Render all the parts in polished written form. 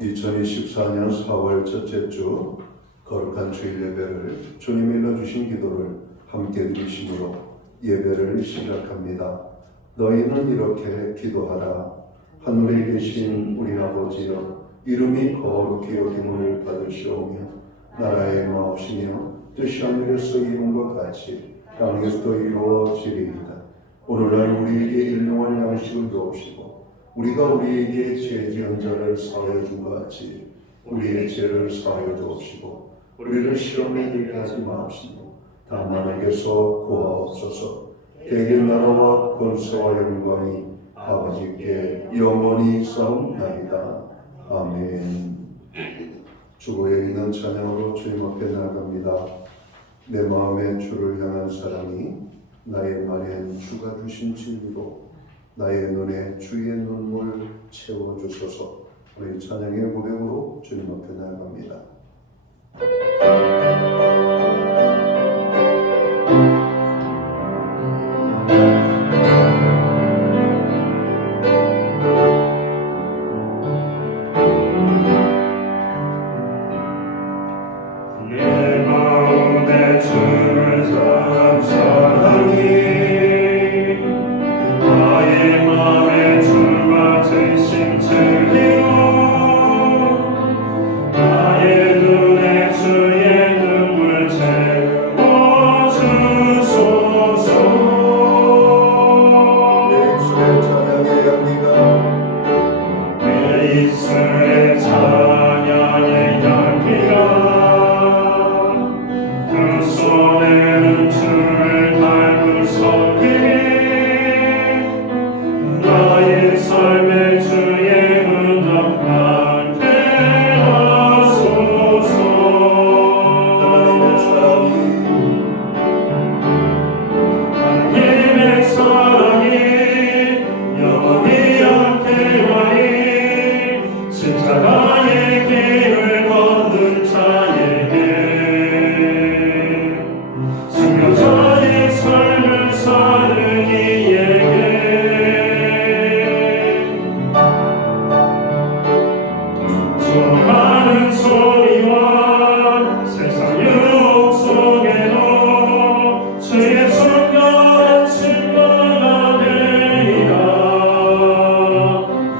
2024년 4월 첫째 주 거룩한 주일 예배를 주님이 일러주신 기도를 함께 드리심으로 예배를 시작합니다. 너희는 이렇게 기도하라. 하늘에 계신 우리 아버지여, 이름이 거룩히 여김을 받으시오며 나라의 마옵시며 뜻이 하늘에서 이룬 것 같이 땅에서도 이루어지리이다. 오늘날 우리에게 일용할 양식을 주옵시고 우리가 우리에게 죄 지은 자를 사하여 준 것 같이 우리의 죄를 사하여 주옵시고 우리를 시험에 들게 하지 마옵시고 다만 악에서 구하옵소서. 대개 나라와 권세와 영광이 아버지께 영원히 있사옵나이다. 아멘. 주보에 있는 찬양으로 주님 앞에 나아갑니다. 내 마음의 주를 향한 사랑이 나의 말엔 주가 주신 진리로 나의 눈에 주의 눈물 채워주소서. 우리 찬양의 고백으로 주님 앞에 나아갑니다. 내 마음에 주를 향한 사랑이 나의 마음에 주가 되신 진리로 나의 눈에 주의 눈물 채워주소서. 내 입술에 찬양의 향기가 그 손에는 주를 닮은 손길이 나의 삶의 주의 흔적 나게 하소서. 하나님의 사랑이 영원히 함께하리. 십자가의 길을 걷는 자에게 순교자의 삶을 사는 이에게 좋아하는 소리와 세상 유혹 속에도 주의 성령은 충만하리라.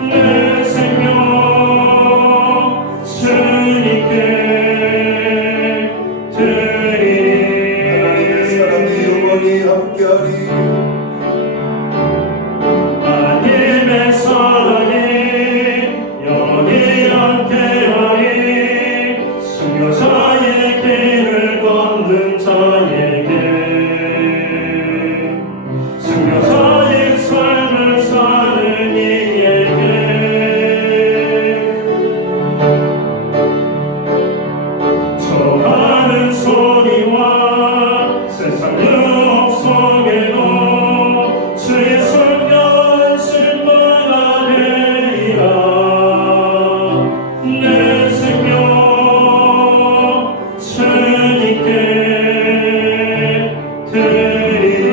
내 생명 주님께 드리리. 하나님의 사랑이 영원히 함께하리. 하나님의 사랑이 영원히 함께하리. 순교자의 길을 걷는 자에게 순교자의 삶을 사는 이에게 좋아하는 소리와 세상 유혹 속에도 주의 성령은 충만하리라. 내 생명 주님께 드리리.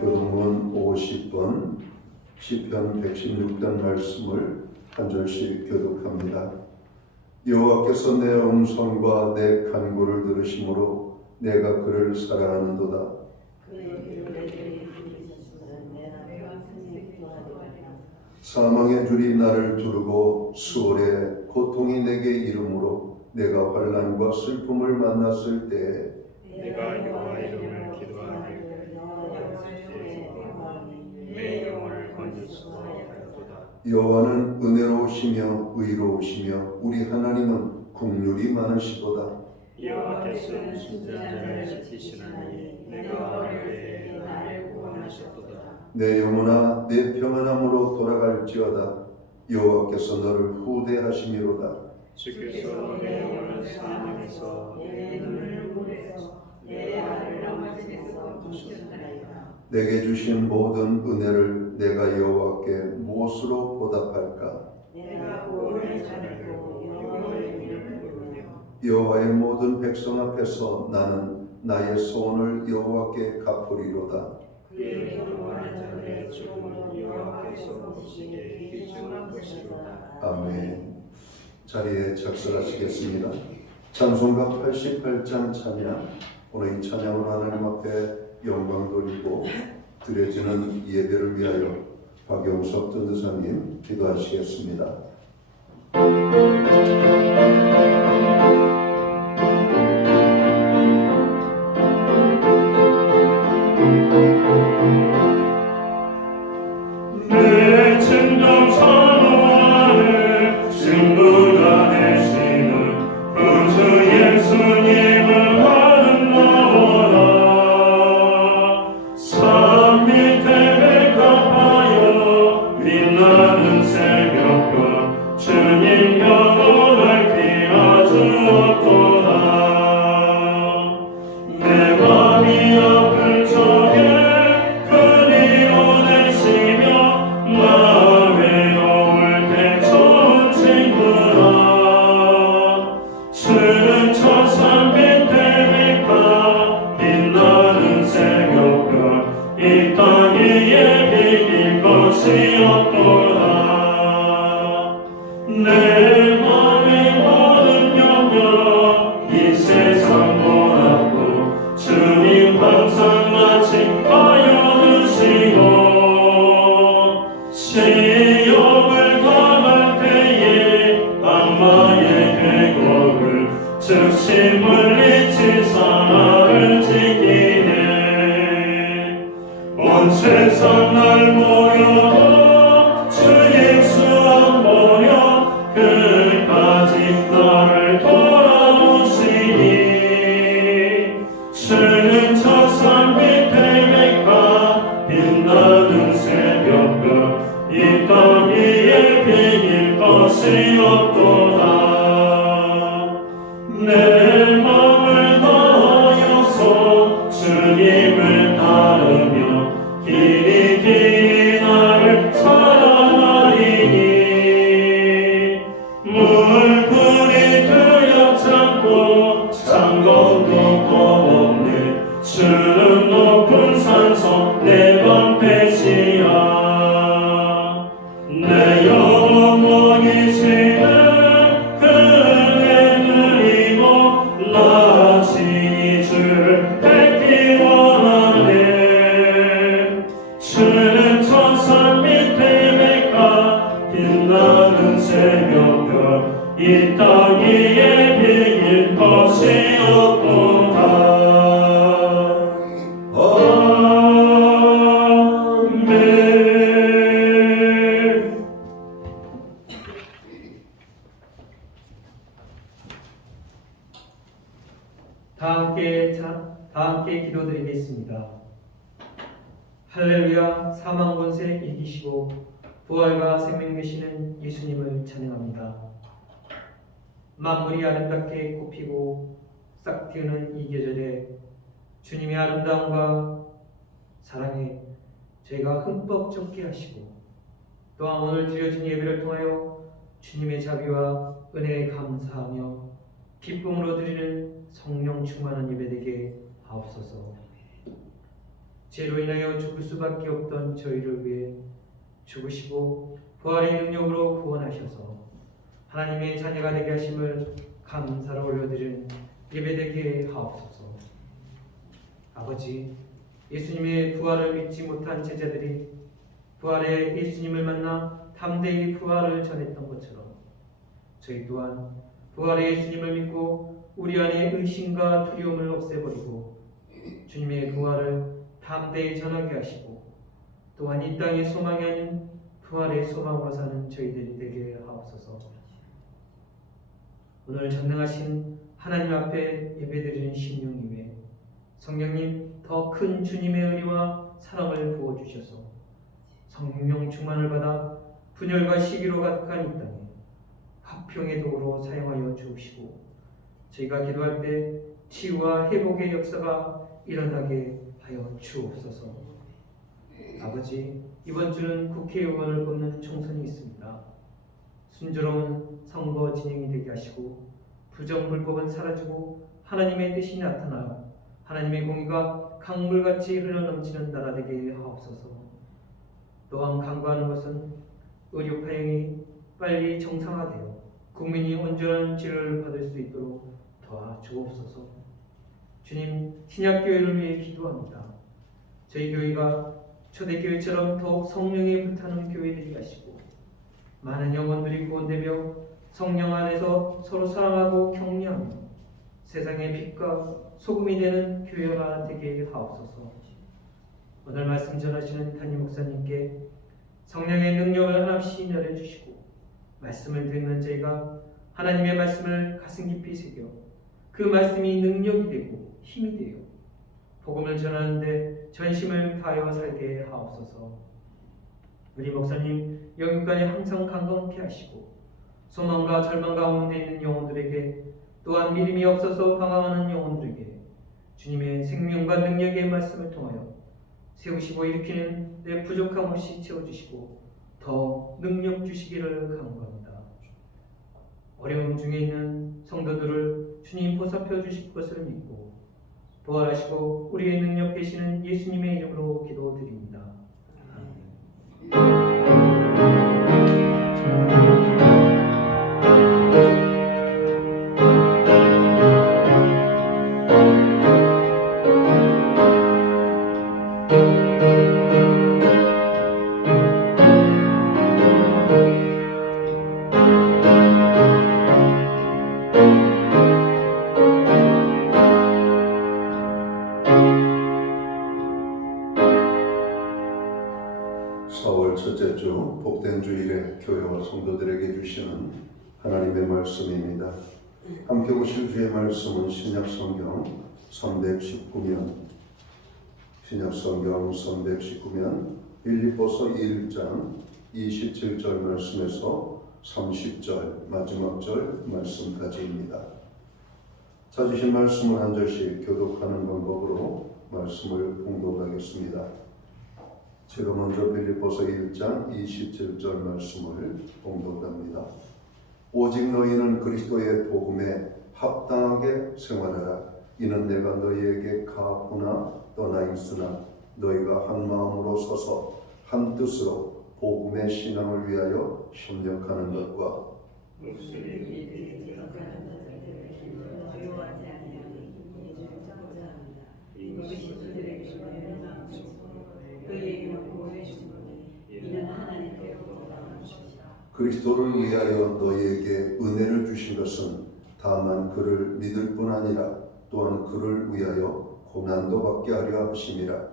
교동문 50번 시편 116편 말씀을 한 절씩 교독합니다. 여호와께서 내 음성과 내 간구를 들으심으로 내가 그를 사랑하는도다. 사망의 줄이 나를 두르고 수월의 고통이 내게 이름으로 내가 환난과 슬픔을 만났을 때에 내가 여호와 이름을 기도하며 내 영혼을 건질 수가 없도다. 여호와는 은혜로우시며 의로우시며 우리 하나님은 긍휼이 많으시도다. 여호와께서는 순전한 자를 지키시나니 내가 어릴 때에 나를 구원하셨도다. 내 영혼아 내 평안함으로 돌아갈지어다. 여호와께서 너를 후대하시미로다. 주께서 내 영혼을 사망에서 내 눈을 물에서 내 발을 넘어짐에서 부셨나이다. 내게 주신 모든 은혜를 내가 여호와께 무엇으로 보답할까? 내가 구원의 잔을 들고 여호와의 이름을 부르며 여호와의 모든 백성 앞에서 나는 나의 소원을 여호와께 갚으리로다. 그의 교만한 자들의 죽음으로 영원할 수 없으니 귀중한 것이로다. 아멘. 자리에 착석하시겠습니다. 찬송가 88장 찬양. 오늘 이 찬양으로 하나님 앞에 영광 돌리고 드려지는 예배를 위하여 박영석 전도사님 기도하시겠습니다. 내 진정선언하네 신부가 되시는 구주 예수님을 아름다워라. 산 밑에 백합하여 빛나는 새벽별 주님 영혼을 피하주었도다. 내 맘이 아플 적에 이 땅 위에 비길 것이 없도다. 내 맘의 모든 염려 이 세상 보라고 주님 항상 마침하여 드시고 시험을 당할 때에 악마의 궤거를 즉시 물리치사 나를 지키네. 온 세상 날 모여도 주 예수 안 보려 끝까지 나를 돌아오시니 주는 저 산 밑에 백화 빛나는 새벽별 이 땅 위에 비길 것이 없도다. 내 맘을 다하여서 주님을 따르며 길이 나를 사랑하리니 물풀이 들여잡고 창검도 고없네 주는 높은 산성 내 방패시야. 내 영혼이 지는 그의 누리고 나지 주를 뵙기 원하네. 주는 저 산 밑에 백화 빛나는 새벽별 이 땅 위에 비길 것이 없도다. 아멘. 다 함께 기도드리겠습니다. 할렐루야. 사망 권세 이기시고 부활과 생명 되시는 예수님을 찬양합니다. 만물이 아름답게 꽃피고 싹 틔우는 이 계절에 주님의 아름다움과 사랑에 저희가 흠뻑 젖게 하시고 또한 오늘 드려진 예배를 통하여 주님의 자비와 은혜에 감사하며 기쁨으로 드리는 성령 충만한 예배 되게 하옵소서. 죄로 인하여 죽을 수밖에 없던 저희를 위해 죽으시고 부활의 능력으로 구원하셔서 하나님의 자녀가 되게 하심을 감사로 올려드리는 예배 되게 하옵소서. 아버지, 예수님의 부활을 믿지 못한 제자들이 부활의 예수님을 만나 담대히 부활을 전했던 것처럼 저희 또한 부활의 예수님을 믿고 우리 안에 의심과 두려움을 없애버리고 주님의 부활을 담대히 전하게 하시고 또한 이 땅의 소망이 아닌 부활의 소망으로 사는 저희들이 되게 하옵소서. 오늘 전능하신 하나님 앞에 예배드리는 심령 이외에 성령님 더 큰 주님의 은혜와 사랑을 부어주셔서 성령 충만을 받아 분열과 시기로 가득한 이 땅에 화평의 도구로 사용하여 주시고 저희가 기도할 때 치유와 회복의 역사가 일어나게 하여 주옵소서. 아버지, 이번 주는 국회의원을 뽑는 총선이 있습니다. 순조로운 선거 진행이 되게 하시고 부정불법은 사라지고 하나님의 뜻이 나타나 하나님의 공의가 강물같이 흘러넘치는 나라 되게 하옵소서. 또한 간구하는 것은 의료 파행이 빨리 정상화되어 국민이 온전한 치료를 받을 수 있도록 도와주옵소서. 주님, 신약교회를 위해 기도합니다. 저희 교회가 초대교회처럼 더욱 성령에 불타는 교회들이 하시고 많은 영혼들이 구원되며 성령 안에서 서로 사랑하고 격려하며 세상의 빛과 소금이 되는 교회가 되게 하옵소서. 오늘 말씀 전하시는 담임 목사님께 성령의 능력을 한없이 내려주시고 말씀을 듣는 저희가 하나님의 말씀을 가슴 깊이 새겨 그 말씀이 능력이 되고 힘이 되어 복음을 전하는데 전심을 다하여 살게 하옵소서. 우리 목사님 영육간에 항상 강건케 하시고 소망과 절망 가운데 있는 영혼들에게 또한 믿음이 없어서 방황하는 영혼들에게 주님의 생명과 능력의 말씀을 통하여 세우시고 일으키는 내 부족함 없이 채워주시고 더 능력 주시기를 간구합니다. 어려움 중에 있는 성도들을 주님 보살펴 주실 것을 믿고 부활하시고 우리의 능력 되시는 예수님의 이름으로 기도드립니다. 첫째 주 복된 주일에 교회와 성도들에게 주시는 하나님의 말씀입니다. 함께 보실 주의 말씀은 신약성경 319면 신약성경 319면 빌립보서 1장 27절 말씀에서 30절 마지막 절 말씀까지입니다. 찾으신 말씀을 한 절씩 교독하는 방법으로 말씀을 봉독하겠습니다. 제가 먼저 빌립보서 1장 27절 말씀을 봉독합니다. 오직 너희는 그리스도의 복음에 합당하게 생활하라. 이는 내가 너희에게 가보나 떠나 있으나 너희가 한 마음으로 서서 한 뜻으로 복음의 신앙을 위하여 협력하는 것과 그리스도를 위하여 너희에게 은혜를 주신 것은 다만 그를 믿을 뿐 아니라 또한 그를 위하여 고난도 받게 하려 하심이라.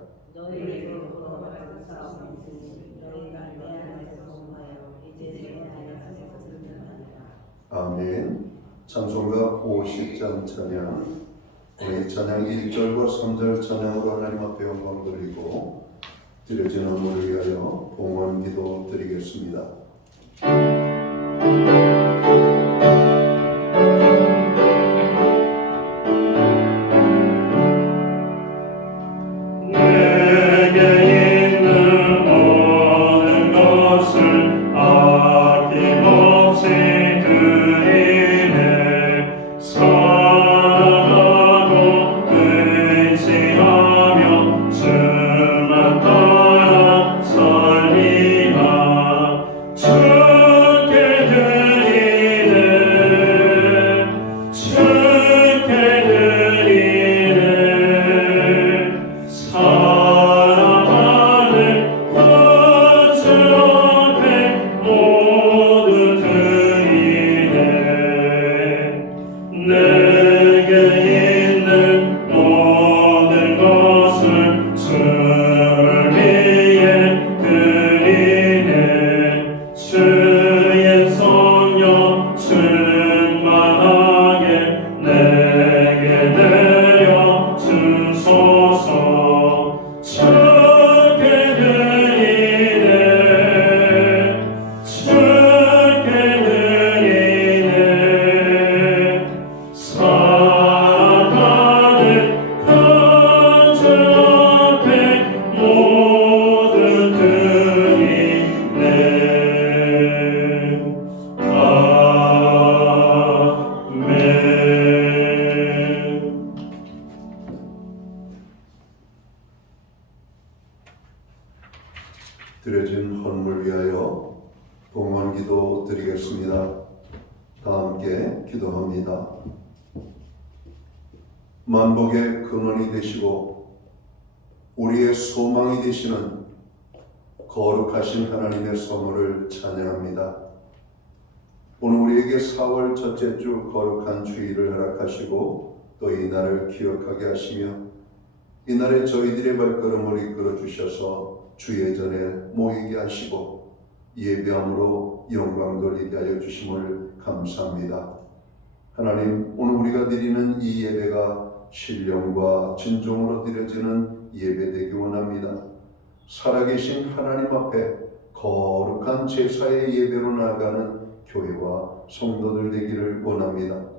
아멘. 찬송가 50장 찬양, 우리 찬양 1절과 3절 찬양으로 하나님 앞에 영광 돌리고 드려진 헌물을 위하여 봉헌 기도 드리겠습니다. 주만 따라 살리라. 드려진 헌물 위하여 봉헌기도 드리겠습니다. 다 함께 기도합니다. 만복의 근원이 되시고 우리의 소망이 되시는 거룩하신 하나님의 선물을 찬양합니다. 오늘 우리에게 4월 첫째 주 거룩한 주일을 허락하시고 또 이 날을 기억하게 하시며 이날에 저희들의 발걸음을 이끌어 주셔서 주의 전에 모이게 하시고 예배함으로 영광 돌리게 하여 주심을 감사합니다. 하나님, 오늘 우리가 드리는 이 예배가 신령과 진정으로 드려지는 예배 되기 원합니다. 살아계신 하나님 앞에 거룩한 제사의 예배로 나아가는 교회와 성도들 되기를 원합니다.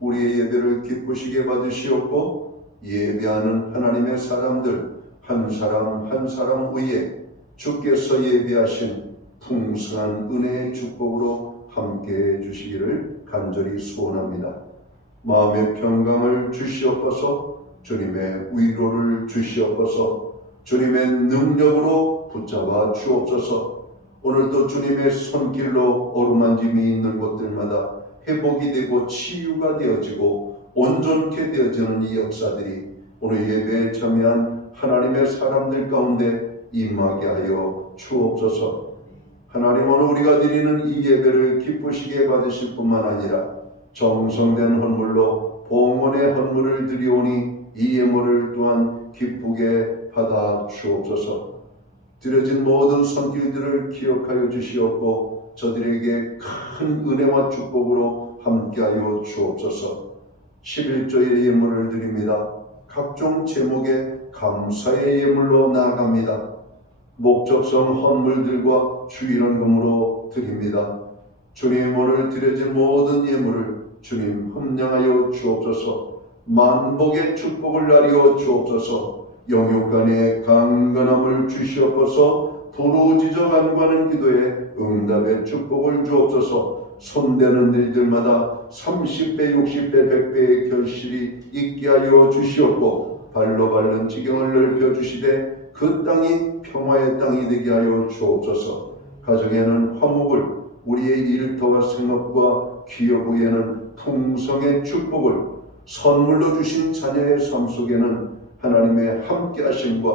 우리의 예배를 기쁘시게 받으시옵고 예배하는 하나님의 사람들 한 사람 한 사람 위에 주께서 예배하신 풍성한 은혜의 축복으로 함께해 주시기를 간절히 소원합니다. 마음의 평강을 주시옵소서. 주님의 위로를 주시옵소서. 주님의 능력으로 붙잡아 주옵소서. 오늘도 주님의 손길로 어루만짐이 있는 곳들마다 회복이 되고 치유가 되어지고 온전케 되어지는 이 역사들이 오늘 예배에 참여한 하나님의 사람들 가운데 임하게 하여 주옵소서. 하나님, 오늘 우리가 드리는 이 예배를 기쁘시게 받으실 뿐만 아니라 정성된 헌물로 봉헌의 헌물을 드리오니 이 예물을 또한 기쁘게 받아 주옵소서. 드려진 모든 손길들을 기억하여 주시옵고 저들에게 큰 은혜와 축복으로 함께하여 주옵소서. 11조의 예물을 드립니다. 각종 제목의 감사의 예물로 나아갑니다. 목적성 헌물들과 주일헌금으로 드립니다. 주님, 오늘 드려진 모든 예물을 주님 흠량하여 주옵소서. 만복의 축복을 나리어 주옵소서. 영육간의 강건함을 주시옵소서. 부르짖어 간구하는 기도에 응답의 축복을 주옵소서. 손대는 일들마다 30배, 60배, 100배의 결실이 있게 하여 주시옵고 발로 밟는 지경을 넓혀 주시되 그 땅이 평화의 땅이 되게 하여 주옵소서. 가정에는 화목을, 우리의 일터와 생업과 기업에는 풍성의 축복을, 선물로 주신 자녀의 삶 속에는 하나님의 함께하심과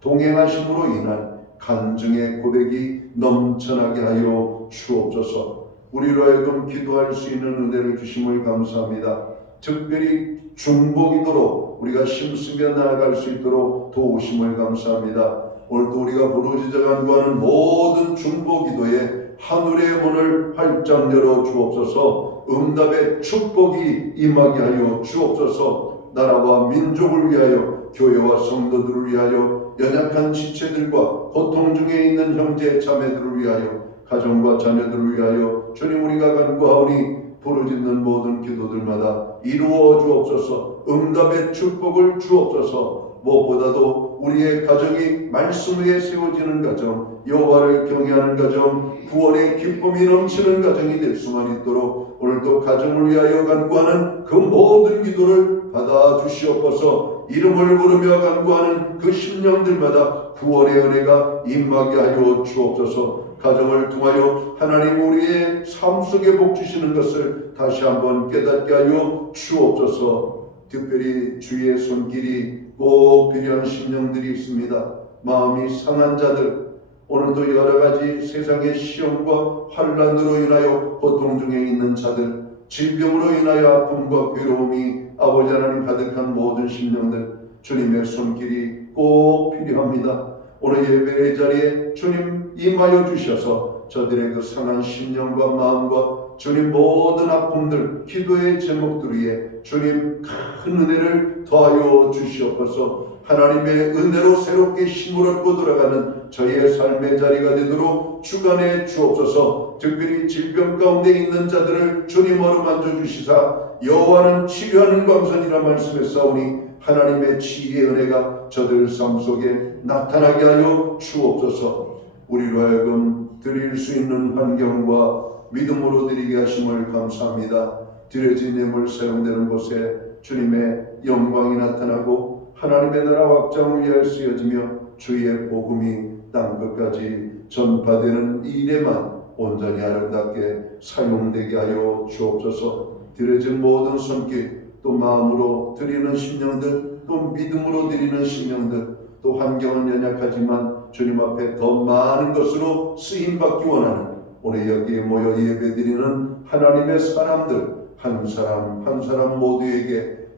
동행하심으로 인한 간증의 고백이 넘쳐나게 하여 주옵소서. 우리로 하여금 기도할 수 있는 은혜를 주심을 감사합니다. 특별히 중보기도로 우리가 힘쓰며 나아갈 수 있도록 도우심을 감사합니다. 오늘도 우리가 부르짖어 간구하는 모든 중보기도에 하늘의 문을 활짝 열어 주옵소서. 응답의 축복이 임하게 하여 주옵소서. 나라와 민족을 위하여, 교회와 성도들을 위하여, 연약한 지체들과 고통 중에 있는 형제 자매들을 위하여, 가정과 자녀들을 위하여 주님 우리가 간구하오니 부르짖는 모든 기도들마다 이루어 주옵소서. 응답의 축복을 주옵소서. 무엇보다도 우리의 가정이 말씀 위에 세워지는 가정, 여호와를 경외하는 가정, 구원의 기쁨이 넘치는 가정이 될 수만 있도록 오늘도 가정을 위하여 간구하는 그 모든 기도를 받아 주시옵소서. 이름을 부르며 간구하는 그 심령들마다 구원의 은혜가 임하게 하여 주옵소서. 가정을 통하여 하나님 우리의 삶 속에 복 주시는 것을 다시 한번 깨닫게 하여 주옵소서. 특별히 주의 손길이 꼭 필요한 심령들이 있습니다. 마음이 상한 자들, 오늘도 여러가지 세상의 시험과 환난으로 인하여 고통 중에 있는 자들, 질병으로 인하여 아픔과 괴로움이 아버지 하나님 가득한 모든 심령들, 주님의 손길이 꼭 필요합니다. 오늘 예배의 자리에 주님 임하여 주셔서 저들의 그 상한 심령과 마음과 주님 모든 아픔들, 기도의 제목들 위에 주님 큰 은혜를 더하여 주시옵소서. 하나님의 은혜로 새롭게 힘을 얻고 돌아가는 저희의 삶의 자리가 되도록 주관해 주옵소서. 특별히 질병 가운데 있는 자들을 주님 어루만져 주시사 여호와는 치료하는 광선이라 말씀했사오니 하나님의 치유의 은혜가 저들 삶 속에 나타나게 하여 주옵소서. 우리로 하여금 드릴 수 있는 환경과 믿음으로 드리게 하심을 감사합니다. 드려진 예물 사용되는 곳에 주님의 영광이 나타나고 하나님의 나라 확장을 위하여 쓰여지며 주의 복음이 땅끝까지 전파되는 일에만 온전히 아름답게 사용되게 하여 주옵소서. 드려진 모든 손길, 또 마음으로 드리는 심령들, 또 믿음으로 드리는 심령들, 또 환경은 연약하지만 주님 앞에 더 많은 것으로 쓰임받기 원하는 오늘 여기에 모여 예배드리는 하나님의 사람들 한 사람 한 사람 모두에게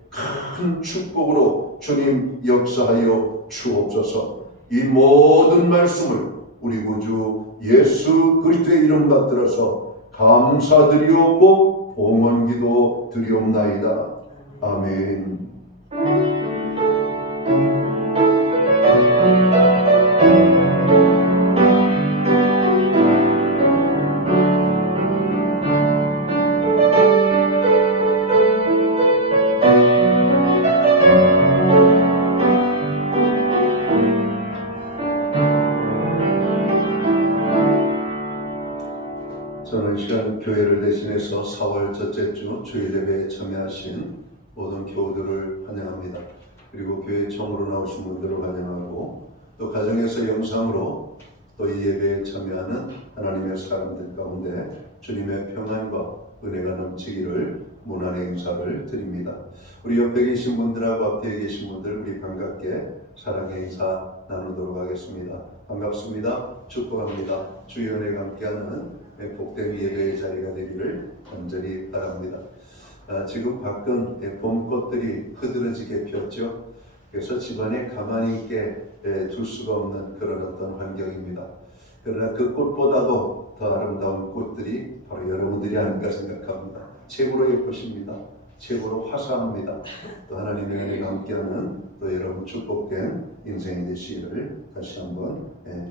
큰 축복으로 주님 역사하여 주옵소서. 이 모든 말씀을 우리 구주 예수 그리스도의 이름 받들어서 감사드리옵고 봉헌기도 드리옵나이다. 아멘. 저는 시간 교회를 대신해서 4월 첫째 주 주일 예배에 참여하신 모든 교우들을 환영합니다. 그리고 교회 총으로 나오신 분들을 환영하고 또 가정에서 영상으로 또 이 예배에 참여하는 하나님의 사람들 가운데 주님의 평안과 은혜가 넘치기를 문안의 인사를 드립니다. 우리 옆에 계신 분들하고 앞에 계신 분들 우리 반갑게 사랑의 인사 나누도록 하겠습니다. 반갑습니다. 축복합니다. 주의 은혜가 함께하는 복된 예배의 자리가 되기를 간절히 바랍니다. 지금 밖은 봄꽃들이 흐드러지게 폈죠. 그래서 집안에 가만히 있게 둘 수가 없는 그런 어떤 환경입니다. 그러나 그 꽃보다도 더 아름다운 꽃들이 바로 여러분들이 아닌가 생각합니다. 최고로 예쁘십니다. 최고로 화사합니다. 또 하나님의 은혜가 함께하는 또 여러분 축복된 인생이 되시기를 다시 한번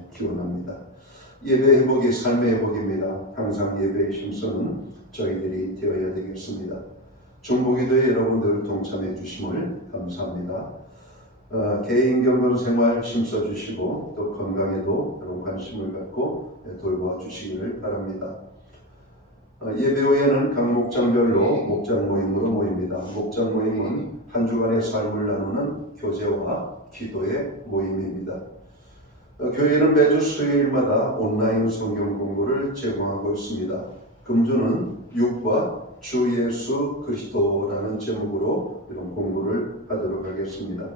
기원합니다. 예배 회복이 삶의 회복입니다. 항상 예배의 심선은 저희들이 되어야 되겠습니다. 중보기도에 여러분들 동참해 주심을 감사합니다. 개인 경건 생활 심써주시고 또 건강에도 여러분 관심을 갖고 돌보아 주시기를 바랍니다. 예배 후에는 각 목장별로 목장 모임으로 모입니다. 목장 모임은 한 주간의 삶을 나누는 교제와 기도의 모임입니다. 교회는 매주 수요일마다 온라인 성경 공부를 제공하고 있습니다. 금주는 육과 주 예수 그리스도라는 제목으로 이런 공부를 하도록 하겠습니다.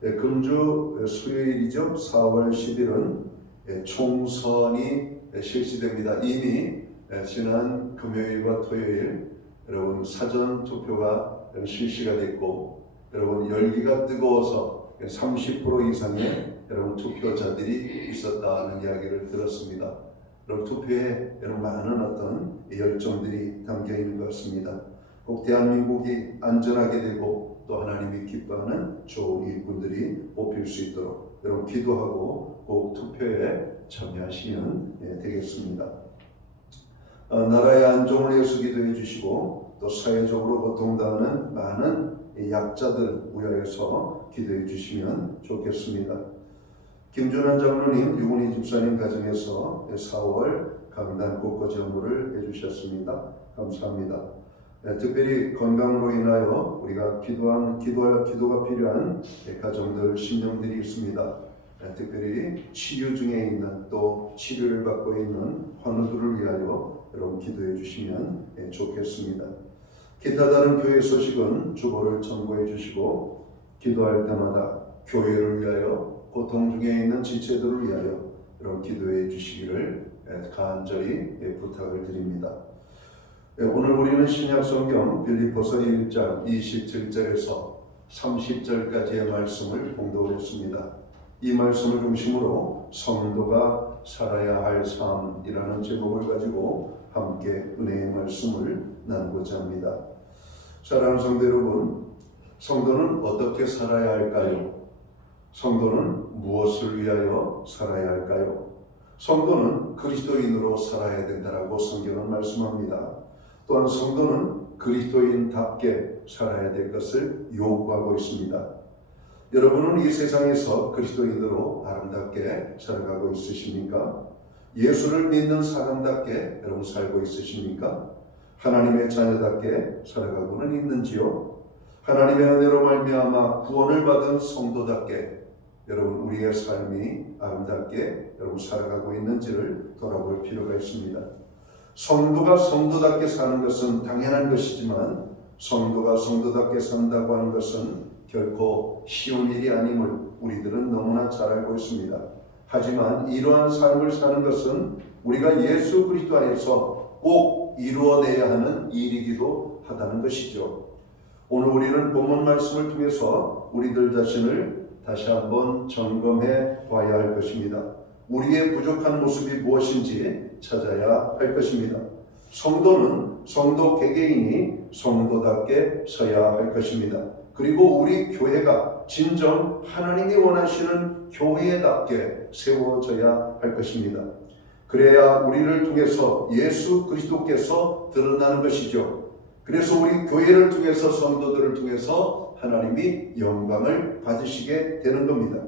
금주 수요일이죠. 4월 10일은 총선이 실시됩니다. 이미 지난 금요일과 토요일 여러분 사전 투표가 실시가 됐고 여러분 열기가 뜨거워서 30% 이상의 여러분 투표자들이 있었다는 이야기를 들었습니다. 여러분 투표에 여러분 많은 어떤 열정들이 담겨 있는 것 같습니다. 꼭 대한민국이 안전하게 되고 또 하나님이 기뻐하는 좋은 일꾼들이 뽑힐 수 있도록 여러분 기도하고 꼭 투표에 참여하시면 되겠습니다. 나라의 안정을 위해서 기도해 주시고 또 사회적으로 고통당하는 많은 약자들 위하여서 기도해 주시면 좋겠습니다. 김준환 장로님, 유근희 집사님 가정에서 4월 강단 곳곳 연구를 해주셨습니다. 감사합니다. 특별히 건강으로 인하여 우리가 기도가 필요한 가정들, 심령들이 있습니다. 특별히 치유 중에 있는 또 치료를 받고 있는 환우들을 위하여 여러분 기도해 주시면 좋겠습니다. 기타 다른 교회 소식은 주보를 첨부해 주시고 기도할 때마다 교회를 위하여 고통 중에 있는 지체들을 위하여 여러분 기도해 주시기를 간절히 부탁을 드립니다. 오늘 우리는 신약성경 빌립보서 1장 27절에서 30절까지의 말씀을 봉독했습니다. 이 말씀을 중심으로 성도가 살아야 할 삶이라는 제목을 가지고 함께 은혜의 말씀을 나누고자 합니다. 사랑하는 성도 여러분, 성도는 어떻게 살아야 할까요? 성도는 무엇을 위하여 살아야 할까요? 성도는 그리스도인으로 살아야 된다라고 성경은 말씀합니다. 또한 성도는 그리스도인답게 살아야 될 것을 요구하고 있습니다. 여러분은 이 세상에서 그리스도인으로 아름답게 살아가고 있으십니까? 예수를 믿는 사람답게 여러분 살고 있으십니까? 하나님의 자녀답게 살아가고는 있는지요? 하나님의 은혜로 말미암아 구원을 받은 성도답게 여러분 우리의 삶이 아름답게 여러분 살아가고 있는지를 돌아볼 필요가 있습니다. 성도가 성도답게 사는 것은 당연한 것이지만 성도가 성도답게 산다고 하는 것은 결코 쉬운 일이 아님을 우리들은 너무나 잘 알고 있습니다. 하지만 이러한 삶을 사는 것은 우리가 예수 그리스도 안에서 꼭 이루어내야 하는 일이기도 하다는 것이죠. 오늘 우리는 본문 말씀을 통해서 우리들 자신을 다시 한번 점검해 봐야 할 것입니다. 우리의 부족한 모습이 무엇인지 찾아야 할 것입니다. 성도는 성도 개개인이 성도답게 서야 할 것입니다. 그리고 우리 교회가 진정 하나님이 원하시는 교회답게 세워져야 할 것입니다. 그래야 우리를 통해서 예수 그리스도께서 드러나는 것이죠. 그래서 우리 교회를 통해서 성도들을 통해서 하나님이 영광을 받으시게 되는 겁니다.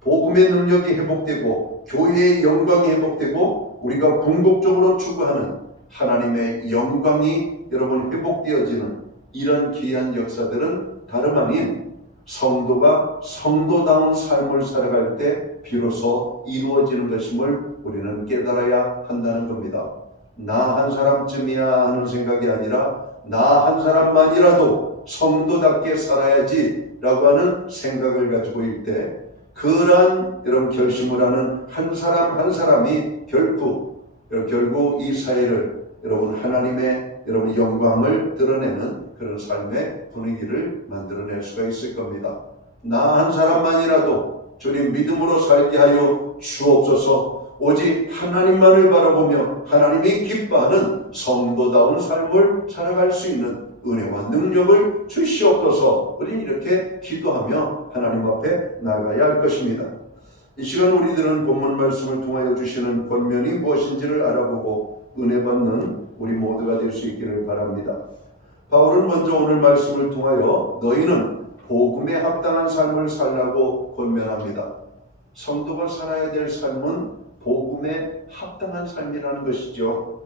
복음의 능력이 회복되고 교회의 영광이 회복되고 우리가 궁극적으로 추구하는 하나님의 영광이 여러분 회복되어지는 이런 귀한 역사들은 다름 아닌 성도가 성도다운 삶을 살아갈 때 비로소 이루어지는 것임을 우리는 깨달아야 한다는 겁니다. 나 한 사람쯤이야 하는 생각이 아니라 나 한 사람만이라도 성도답게 살아야지 라고 하는 생각을 가지고 있을 때 그러한 여러분 결심을 하는 한 사람 한 사람이 결국 이 사회를 여러분 하나님의 여러분 영광을 드러내는 그런 삶의 분위기를 만들어낼 수가 있을 겁니다. 나 한 사람만이라도 주님 믿음으로 살게 하여 주옵소서. 오직 하나님만을 바라보며 하나님이 기뻐하는 성도다운 삶을 살아갈 수 있는 은혜와 능력을 주시옵소서. 우리 이렇게 기도하며 하나님 앞에 나가야 할 것입니다. 이 시간 우리들은 본문 말씀을 통하여 주시는 권면이 무엇인지를 알아보고 은혜 받는 우리 모두가 될 수 있기를 바랍니다. 바울은 먼저 오늘 말씀을 통하여 너희는 복음에 합당한 삶을 살라고 권면합니다. 성도가 살아야 될 삶은 복음에 합당한 삶이라는 것이죠.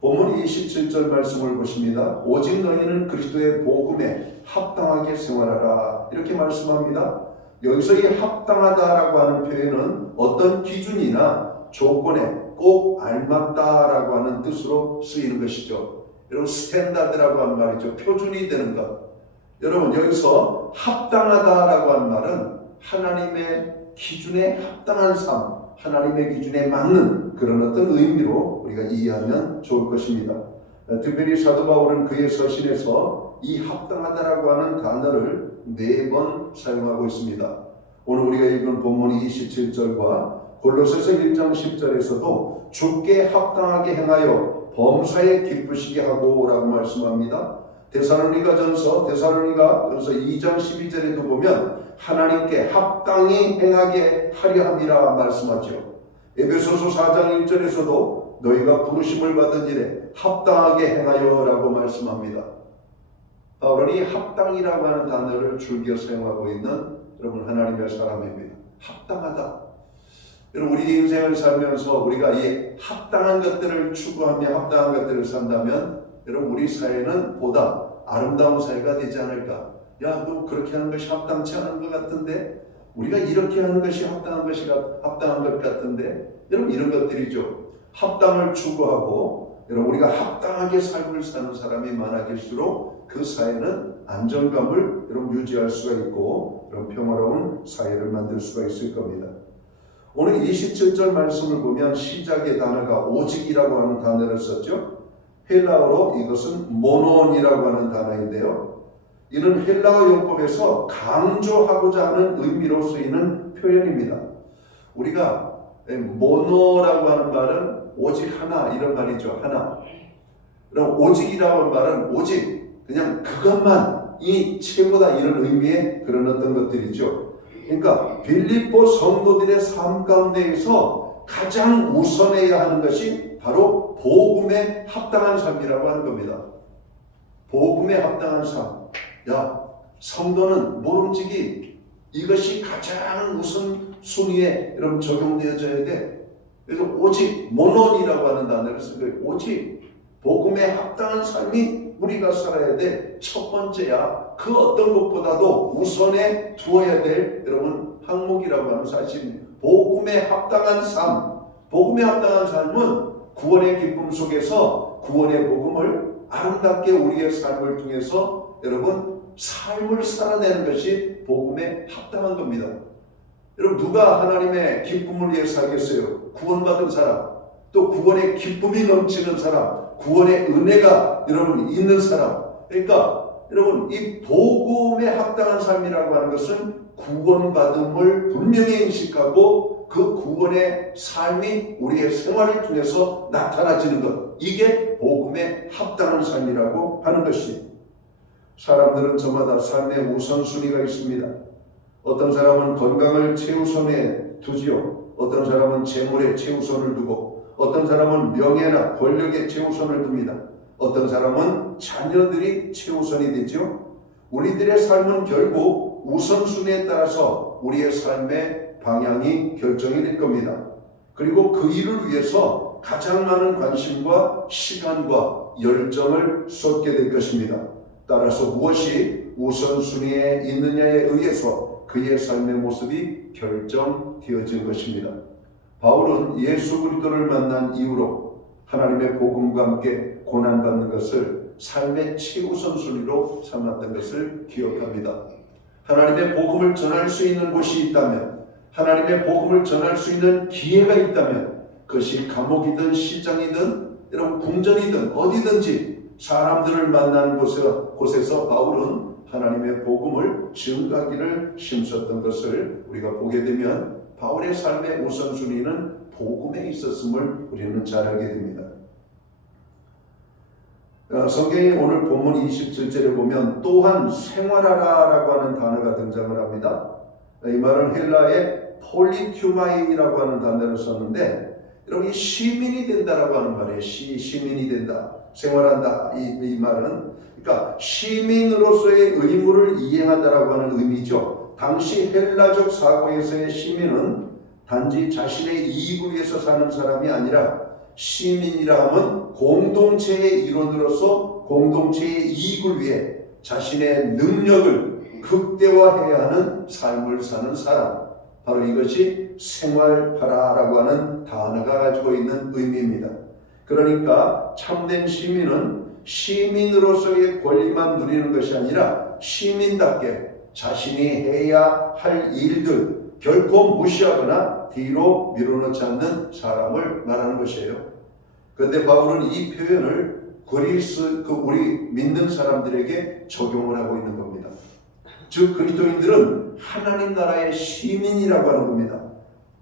본문 27절 말씀을 보십니다. 오직 너희는 그리스도의 복음에 합당하게 생활하라 이렇게 말씀합니다. 여기서 이 합당하다라고 하는 표현은 어떤 기준이나 조건에 꼭 알맞다라고 하는 뜻으로 쓰이는 것이죠. 여러분 스탠다드라고 하는 말이죠. 표준이 되는 것. 여러분 여기서 합당하다라고 하는 말은 하나님의 기준에 합당한 삶, 하나님의 기준에 맞는 그런 어떤 의미로 우리가 이해하면 좋을 것입니다. 특별히 사도 바울은 그의 서신에서 이 합당하다라고 하는 단어를 4번 사용하고 있습니다. 오늘 우리가 읽은 본문 27절과 골로새서 1장 10절에서도 주께 합당하게 행하여 범사에 기쁘시게 하고 라고 말씀합니다. 데살로니가전서 2장 12절에도 보면 하나님께 합당히 행하게 하려 함이라 말씀하죠. 에베소서 4장 1절에서도 너희가 부르심을 받은 일에 합당하게 행하여 라고 말씀합니다. 바울은 이 합당이라고 하는 단어를 즐겨 사용하고 있는 여러분 하나님의 사람입니다. 합당하다. 여러분 우리 인생을 살면서 우리가 이 합당한 것들을 추구하며 합당한 것들을 산다면 여러분 우리 사회는 보다 아름다운 사회가 되지 않을까. 야, 너 그렇게 하는 것이 합당치 않은 것 같은데 우리가 이렇게 하는 것이 합당한 것 같은데 여러분 이런 것들이죠. 합당을 추구하고 여러분 우리가 합당하게 삶을 사는 사람이 많아질수록 그 사회는 안정감을 여러분 유지할 수가 있고 그런 평화로운 사회를 만들 수가 있을 겁니다. 오늘 27절 말씀을 보면 시작의 단어가 오직이라고 하는 단어를 썼죠. 헬라어로 이것은 모논이라고 하는 단어인데요. 이는 헬라어 용법에서 강조하고자 하는 의미로 쓰이는 표현입니다. 우리가 모노라고 하는 말은 오직 하나 이런 말이죠. 하나. 그럼 오직이라고 하는 말은 오직 그냥 그것만이 최고다 이런 의미의 그런 어떤 것들이죠. 그러니까 빌립보 성도들의 삶 가운데에서 가장 우선해야 하는 것이 바로 복음에 합당한 삶이라고 하는 겁니다. 복음에 합당한 삶. 야, 성도는 모름지기 이것이 가장 우선 순위에 여러분 적용되어져야 돼. 그래서 오직 모논이라고 하는 단어를 쓴 거예요. 오직 복음에 합당한 삶이 우리가 살아야 될 첫 번째야 그 어떤 것보다도 우선에 두어야 될 여러분 항목이라고 하는 사실입니다. 복음에 합당한 삶, 복음에 합당한 삶은 구원의 기쁨 속에서 구원의 복음을 아름답게 우리의 삶을 통해서 여러분 삶을 살아내는 것이 복음에 합당한 겁니다. 여러분 누가 하나님의 기쁨을 위해 살겠어요? 구원받은 사람, 또 구원의 기쁨이 넘치는 사람, 구원의 은혜가 여러분 있는 사람. 그러니까 여러분 이 복음에 합당한 삶이라고 하는 것은 구원받음을 분명히 인식하고 그 구원의 삶이 우리의 생활을 통해서 나타나지는 것, 이게 복음에 합당한 삶이라고 하는 것이. 사람들은 저마다 삶의 우선순위가 있습니다. 어떤 사람은 건강을 최우선에 두지요. 어떤 사람은 재물에 최우선을 두고, 어떤 사람은 명예나 권력에 최우선을 둡니다. 어떤 사람은 자녀들이 최우선이 되죠. 우리들의 삶은 결국 우선순위에 따라서 우리의 삶의 방향이 결정이 될 겁니다. 그리고 그 일을 위해서 가장 많은 관심과 시간과 열정을 쏟게 될 것입니다. 따라서 무엇이 우선순위에 있느냐에 의해서 그의 삶의 모습이 결정되어진 것입니다. 바울은 예수 그리스도를 만난 이후로 하나님의 복음과 함께 고난받는 것을 삶의 최우선순위로 삼았던 것을 기억합니다. 하나님의 복음을 전할 수 있는 곳이 있다면, 하나님의 복음을 전할 수 있는 기회가 있다면, 그것이 감옥이든 시장이든 여러분 궁전이든 어디든지 사람들을 만나는 곳에서 바울은 하나님의 복음을 증가하기를 힘썼던 것을 우리가 보게 되면 바울의 삶의 우선순위는 복음에 있었음을 우리는 잘 알게 됩니다. 성경의 오늘 본문 27절에 보면 또한 생활하라라고 하는 단어가 등장을 합니다. 이 말은 헬라의 폴리튜마이라고 하는 단어를 썼는데 여러분 이 시민이 된다라고 하는 말이에요. 시민이 된다, 생활한다. 이 말은 그러니까 시민으로서의 의무를 이행하다라고 하는 의미죠. 당시 헬라적 사고에서의 시민은 단지 자신의 이익을 위해서 사는 사람이 아니라 시민이라 하면 공동체의 일원으로서 공동체의 이익을 위해 자신의 능력을 극대화해야 하는 삶을 사는 사람, 바로 이것이 생활하라라고 하는 단어가 가지고 있는 의미입니다. 그러니까 참된 시민은 시민으로서의 권리만 누리는 것이 아니라 시민답게 자신이 해야 할 일들 결코 무시하거나 뒤로 밀어넣지 않는 사람을 말하는 것이에요. 그런데 바울은 이 표현을 우리 믿는 사람들에게 적용을 하고 있는 겁니다. 즉 그리스도인들은 하나님 나라의 시민이라고 하는 겁니다.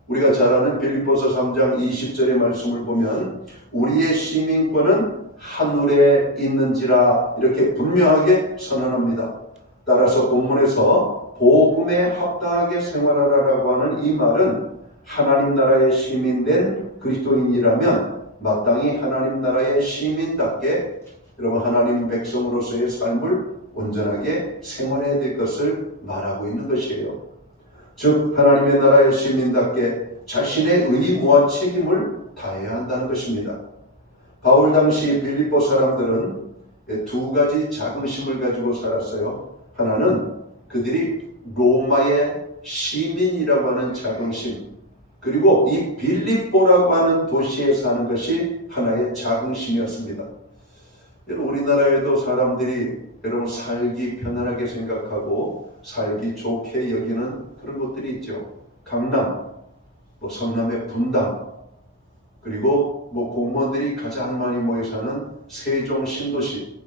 우리가 잘 아는 빌립보서 3장 20절의 말씀을 보면 우리의 시민권은 하늘에 있는지라 이렇게 분명하게 선언합니다. 따라서 본문에서 복음에 합당하게 생활하라라고 하는 이 말은 하나님 나라의 시민된 그리스도인이라면 마땅히 하나님 나라의 시민답게 여러분 하나님 백성으로서의 삶을 온전하게 생활해야 될 것을 말하고 있는 것이에요. 즉 하나님의 나라의 시민답게 자신의 의무와 책임을 다해야 한다는 것입니다. 바울 당시 빌립보 사람들은 두 가지 자긍심을 가지고 살았어요. 하나는 그들이 로마의 시민이라고 하는 자긍심, 그리고 이 빌립보라고 하는 도시에 사는 것이 하나의 자긍심이었습니다. 우리나라에도 사람들이 여러분 살기 편안하게 생각하고 살기 좋게 여기는 그런 곳들이 있죠. 강남, 성남의 분당, 그리고 공무원들이 가장 많이 모여 사는 세종 신도시.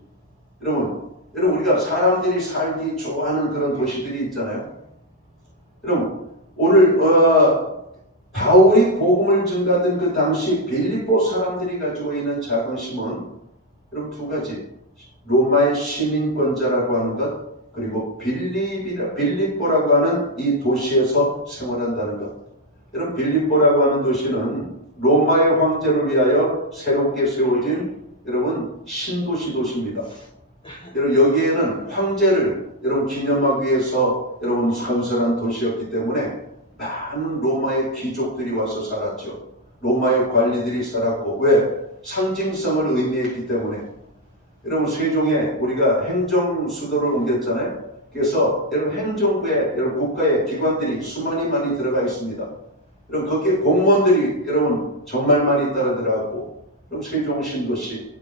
여러분 우리가 사람들이 살기 좋아하는 그런 도시들이 있잖아요. 여러분 오늘 바울이 복음을 전가하던 그 당시 빌립보 사람들이 가지고 있는 자긍심은 여러분 두 가지, 로마의 시민권자라고 하는 것, 그리고 빌립보라고 하는 이 도시에서 생활한다는 것. 여러분 빌립보라고 하는 도시는 로마의 황제를 위하여 새롭게 세워진 여러분 신도시 도시입니다. 여러분 여기에는 황제를 여러분 기념하기 위해서 여러분 건설한 도시였기 때문에 많은 로마의 귀족들이 와서 살았죠. 로마의 관리들이 살았고, 왜? 상징성을 의미했기 때문에. 여러분 세종에 우리가 행정 수도를 옮겼잖아요. 그래서 여러분 행정부에 여러분 국가의 기관들이 수많이 많이 들어가 있습니다. 여러분 거기에 공무원들이 여러분 정말 많이 따라 들어가고 그럼 세종 신도시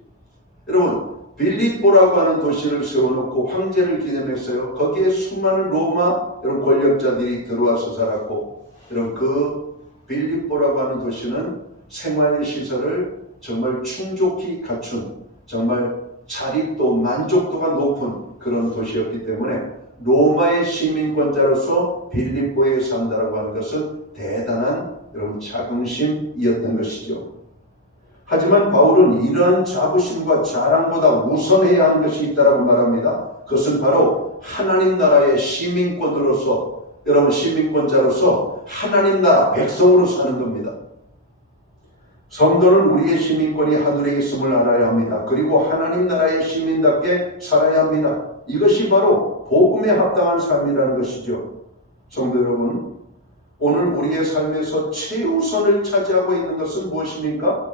여러분 빌립보라고 하는 도시를 세워놓고 황제를 기념했어요. 거기에 수많은 로마 여러분 권력자들이 들어와서 살았고 여러분 그 빌립보라고 하는 도시는 생활시설을 정말 충족히 갖춘 정말 자립도 만족도가 높은 그런 도시였기 때문에 로마의 시민권자로서 빌립보에 산다라고 하는 것은 대단한 여러분 자긍심이었던 것이죠. 하지만 바울은 이러한 자부심과 자랑보다 우선해야 하는 것이 있다라고 말합니다. 그것은 바로 하나님 나라의 시민권으로서 여러분 시민권자로서 하나님 나라 백성으로 사는 겁니다. 성도는 우리의 시민권이 하늘에 있음을 알아야 합니다. 그리고 하나님 나라의 시민답게 살아야 합니다. 이것이 바로 복음에 합당한 삶이라는 것이죠. 성도 여러분, 오늘 우리의 삶에서 최우선을 차지하고 있는 것은 무엇입니까?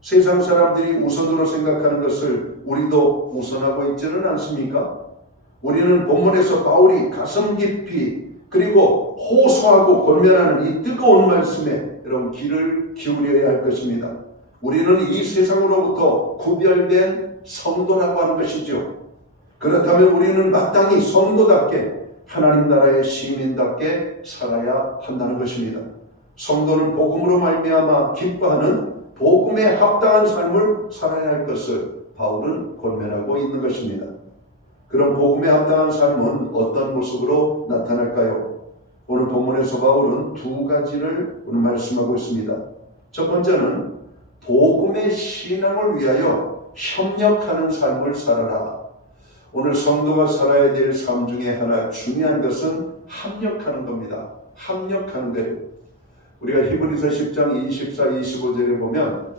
세상 사람들이 우선으로 생각하는 것을 우리도 우선하고 있지는 않습니까? 우리는 본문에서 바울이 가슴 깊이 그리고 호소하고 권면하는 이 뜨거운 말씀에 여러분 귀를 기울여야 할 것입니다. 우리는 이 세상으로부터 구별된 성도라고 하는 것이죠. 그렇다면 우리는 마땅히 성도답게 하나님 나라의 시민답게 살아야 한다는 것입니다. 성도는 복음으로 말미암아 기뻐하는 복음에 합당한 삶을 살아야 할 것을 바울은 권면하고 있는 것입니다. 그럼 복음에 합당한 삶은 어떤 모습으로 나타날까요? 오늘 본문에서 바울은 두 가지를 오늘 말씀하고 있습니다. 첫 번째는 복음의 신앙을 위하여 협력하는 삶을 살아라. 오늘 성도가 살아야 될 삶 중에 하나 중요한 것은 합력하는 겁니다. 합력하는 거예요. 우리가 히브리서 10장 24, 25절에 보면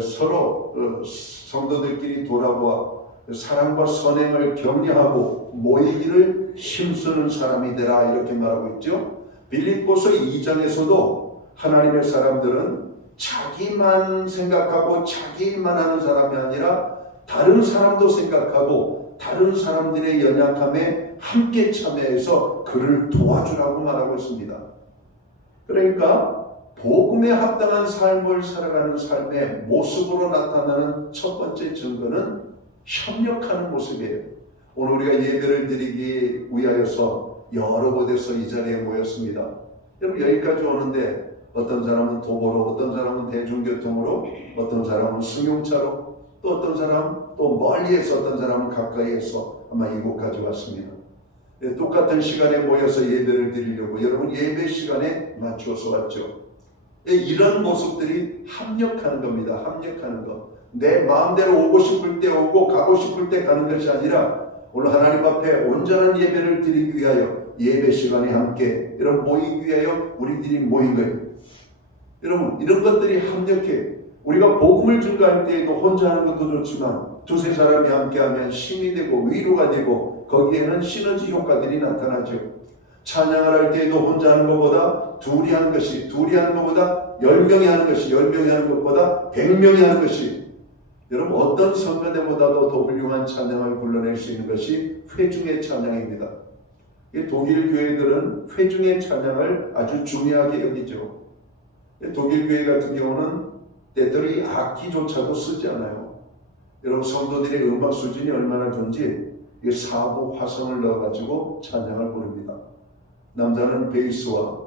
서로 성도들끼리 돌아보아 사랑과 선행을 격려하고 모이기를 힘쓰는 사람이 되라 이렇게 말하고 있죠. 빌립보서 2장에서도 하나님의 사람들은 자기만 생각하고 자기만 하는 사람이 아니라 다른 사람도 생각하고 다른 사람들의 연약함에 함께 참여해서 그를 도와주라고 말하고 있습니다. 그러니까 복음에 합당한 삶을 살아가는 삶의 모습으로 나타나는 첫 번째 증거는 협력하는 모습이에요. 오늘 우리가 예배를 드리기 위하여서 여러 곳에서 이 자리에 모였습니다. 여러분 여기까지 오는데 어떤 사람은 도보로, 어떤 사람은 대중교통으로, 어떤 사람은 승용차로, 또 어떤 사람은 또 멀리에서, 어떤 사람은 가까이에서 아마 이곳까지 왔습니다. 똑같은 시간에 모여서 예배를 드리려고 여러분 예배 시간에 맞추어서 왔죠. 이런 모습들이 합력하는 겁니다. 합력하는 것. 내 마음대로 오고 싶을 때 오고 가고 싶을 때 가는 것이 아니라 오늘 하나님 앞에 온전한 예배를 드리기 위하여 예배 시간에 함께 여러분 모이기 위하여 우리들이 모인 거예요. 여러분 이런 것들이 합력해. 우리가 복음을 증거할 때에도 혼자 하는 것도 좋지만 두세 사람이 함께하면 힘이 되고 위로가 되고 거기에는 시너지 효과들이 나타나죠. 찬양을 할 때에도 혼자 하는 것보다 둘이 하는 것이, 둘이 하는 것보다 10명이 하는 것이, 10명이 하는 것보다 100명이 하는 것이 여러분 어떤 성가대보다도 더 훌륭한 찬양을 불러낼 수 있는 것이 회중의 찬양입니다. 독일 교회들은 회중의 찬양을 아주 중요하게 여기죠. 독일 교회 같은 경우는 때때로 악기조차도 쓰지 않아요. 여러분 성도들의 음악 수준이 얼마나 좋은지 사부 화성을 넣어가지고 찬양을 부릅니다. 남자는 베이스와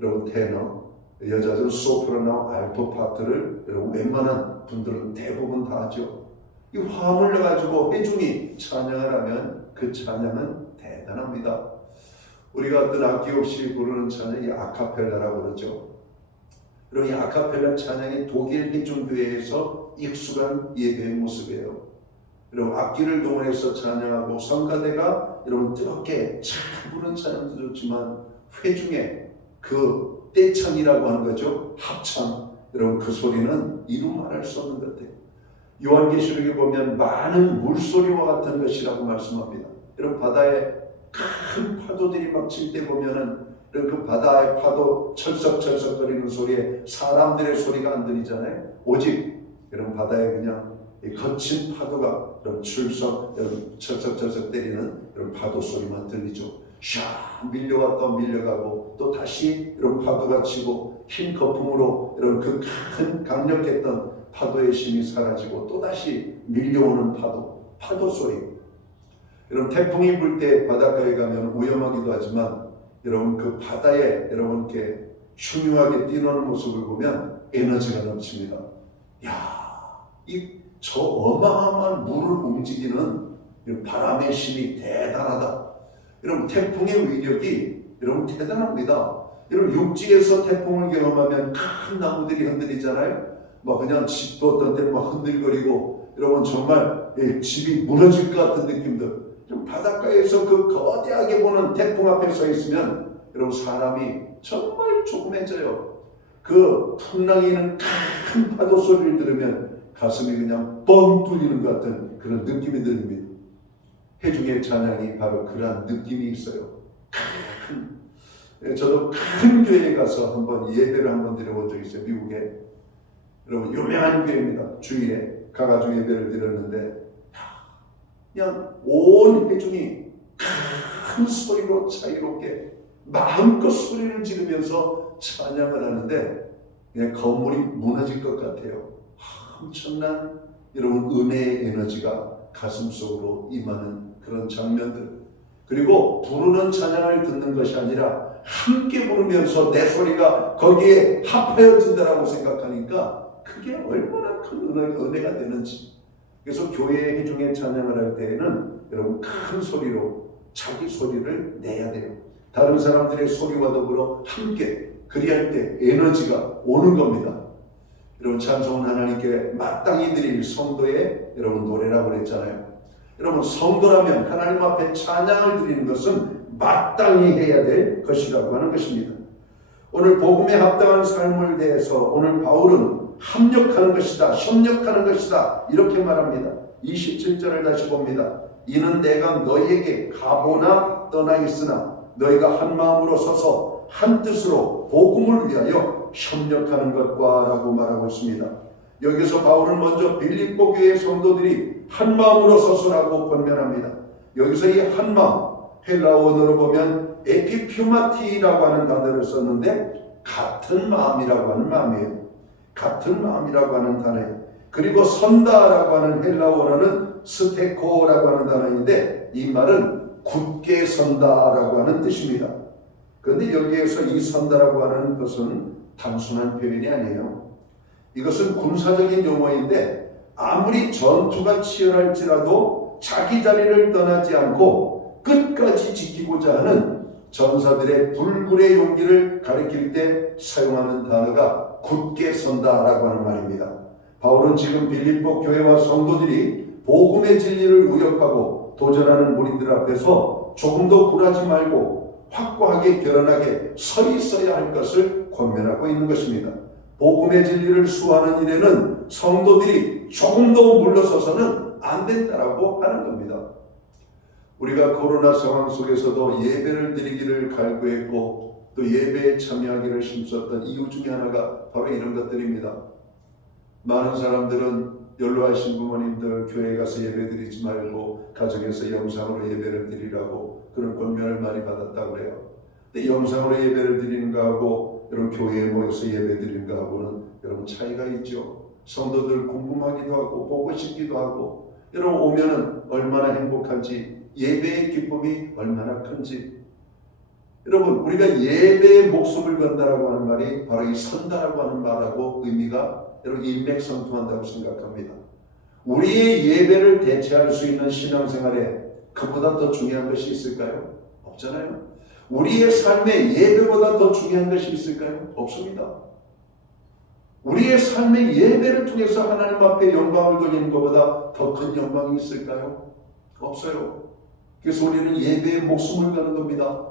여러분 테너, 여자들은 소프라노, 알토 파트를 여러분 웬만한 분들은 대부분 다 하죠. 이 화음을 넣어가지고 회중이 찬양을 하면 그 찬양은 대단합니다. 우리가 어떤 악기 없이 부르는 찬양이 아카펠라라고 그러죠. 여러분 이 아카펠라 찬양이 독일 회중교회에서 익숙한 예배의 모습이에요. 여러분 악기를 동원해서 찬양하고 성가대가 여러분 뜨겁게 잘 부르는 찬양도 좋지만 회중의 그 떼창이라고 하는 거죠. 합창. 여러분 그 소리는 이루 말할 수 없는 것 같아요. 요한계시록에 보면 많은 물소리와 같은 것이라고 말씀합니다. 여러분 바다에 큰 파도들이 막 칠 때 보면은 그 바다의 파도 철썩철썩거리는 소리에 사람들의 소리가 안 들리잖아요. 오직 여러분 바다에 그냥 이 거친 파도가 이런 철썩철썩 때리는 이런 파도 소리만 들리죠. 샤 밀려왔다 밀려가고 또 다시 이런 파도가 치고 흰 거품으로 이런 그 큰 강력했던 파도의 힘이 사라지고 또 다시 밀려오는 파도 소리. 여러분 태풍이 불 때 바닷가에 가면 위험하기도 하지만 여러분 그 바다에 여러분 이렇게 흉흉하게 뛰노는 모습을 보면 에너지가 넘칩니다. 저 어마어마한 물을 움직이는 바람의 힘이 대단하다. 여러분 태풍의 위력이 여러분 대단합니다. 여러분 육지에서 태풍을 경험하면 큰 나무들이 흔들리잖아요. 막 그냥 집도 어떤 때는 막 흔들거리고 여러분 정말 집이 무너질 것 같은 느낌들. 바닷가에서 그 거대하게 보는 태풍 앞에 서 있으면 여러분 사람이 정말 조그매져요. 그 풍랑이는 큰 파도 소리를 들으면 가슴이 그냥 뻥 뚫리는 것 같은 그런 느낌이 듭니다. 회중의 찬양이 바로 그러한 느낌이 있어요. 저도 큰 교회에 가서 한번 예배를 한번 드려본 적이 있어요. 미국에. 여러분 유명한 교회입니다. 주일에 가가지고 예배를 드렸는데 그냥 온 회중이 큰 소리로 자유롭게 마음껏 소리를 지르면서 찬양을 하는데 그냥 건물이 무너질 것 같아요. 엄청난 여러분 은혜의 에너지가 가슴 속으로 임하는 그런 장면들. 그리고 부르는 찬양을 듣는 것이 아니라 함께 부르면서 내 소리가 거기에 합하여진다라고 생각하니까 그게 얼마나 큰 은혜가 되는지. 그래서 교회 회중의 찬양을 할 때에는 여러분 큰 소리로 자기 소리를 내야 돼요. 다른 사람들의 소리와 더불어 함께 그리할 때 에너지가 오는 겁니다. 여러분 찬송은 하나님께 마땅히 드릴 성도의 여러분 노래라고 그랬잖아요. 여러분 성도라면 하나님 앞에 찬양을 드리는 것은 마땅히 해야 될 것이라고 하는 것입니다. 오늘 복음에 합당한 삶을 대해서 오늘 바울은 협력하는 것이다 이렇게 말합니다. 27절을 다시 봅니다. 이는 내가 너희에게 가보나 떠나 있으나 너희가 한 마음으로 서서 한 뜻으로 복음을 위하여 협력하는 것과 라고 말하고 있습니다. 여기서 바울은 먼저 빌립보 교회 성도들이 한 마음으로 서서라고 권면합니다. 여기서 이 한 마음, 헬라어로 보면 에피퓨마티라고 하는 단어를 썼는데 같은 마음이라고 하는 마음이에요. 같은 마음이라고 하는 단어예요. 그리고 선다라고 하는 헬라어로는 스테코라고 하는 단어인데 이 말은 굳게 선다라고 하는 뜻입니다. 그런데 여기에서 이 선다라고 하는 것은 단순한 표현이 아니에요. 이것은 군사적인 용어인데 아무리 전투가 치열할지라도 자기 자리를 떠나지 않고 끝까지 지키고자 하는 전사들의 불굴의 용기를 가리킬 때 사용하는 단어가 굳게 선다라고 하는 말입니다. 바울은 지금 빌립보 교회와 성도들이 복음의 진리를 위협하고 도전하는 무리들 앞에서 조금도 굴하지 말고 확고하게 결연하게 서 있어야 할 것을 권면하고 있는 것입니다. 복음의 진리를 수호하는 일에는 성도들이 조금도 물러서서는 안 된다라고 하는 겁니다. 우리가 코로나 상황 속에서도 예배를 드리기를 갈구했고 또 예배에 참여하기를 힘썼던 이유 중에 하나가 바로 이런 것들입니다. 많은 사람들은 연로하신 부모님들 교회에 가서 예배 드리지 말고 가정에서 영상으로 예배를 드리라고 그런 권면을 많이 받았다고 그래요. 근데 영상으로 예배를 드리는 거하고 여러분 교회에 모여서 예배 드리는 거하고는 여러분 차이가 있죠. 성도들 궁금하기도 하고 보고 싶기도 하고 여러분 오면은 얼마나 행복한지 예배의 기쁨이 얼마나 큰지 여러분 우리가 예배에 목숨을 건다라고 하는 말이 바로 이 선다라고 하는 말하고 의미가 여러분 일맥상통한다고 생각합니다. 우리의 예배를 대체할 수 있는 신앙생활에 그보다 더 중요한 것이 있을까요? 없잖아요. 우리의 삶에 예배보다 더 중요한 것이 있을까요? 없습니다. 우리의 삶의 예배를 통해서 하나님 앞에 영광을 돌리는 것보다 더 큰 영광이 있을까요? 없어요. 그래서 우리는 예배에 목숨을 거는 겁니다.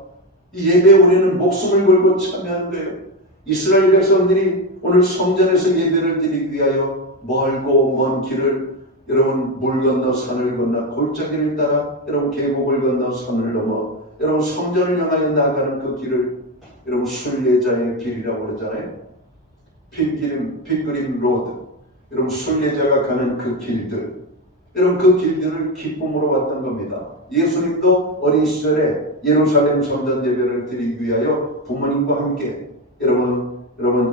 이 예배에 우리는 목숨을 걸고 참여하는 거예요. 이스라엘 백성들이 오늘 성전에서 예배를 드리기 위하여 멀고 먼 길을 여러분 물 건너 산을 건너 골짜기를 따라 여러분 계곡을 건너 산을 넘어 여러분 성전을 향하여 나가는 그 길을 여러분 순례자의 길이라고 그러잖아요. 필그림 로드. 여러분 순례자가 가는 그 길들, 여러분 그 길들을 기쁨으로 왔던 겁니다. 예수님도 어린 시절에 예루살렘 성전 예배를 드리기 위하여 부모님과 함께 여러분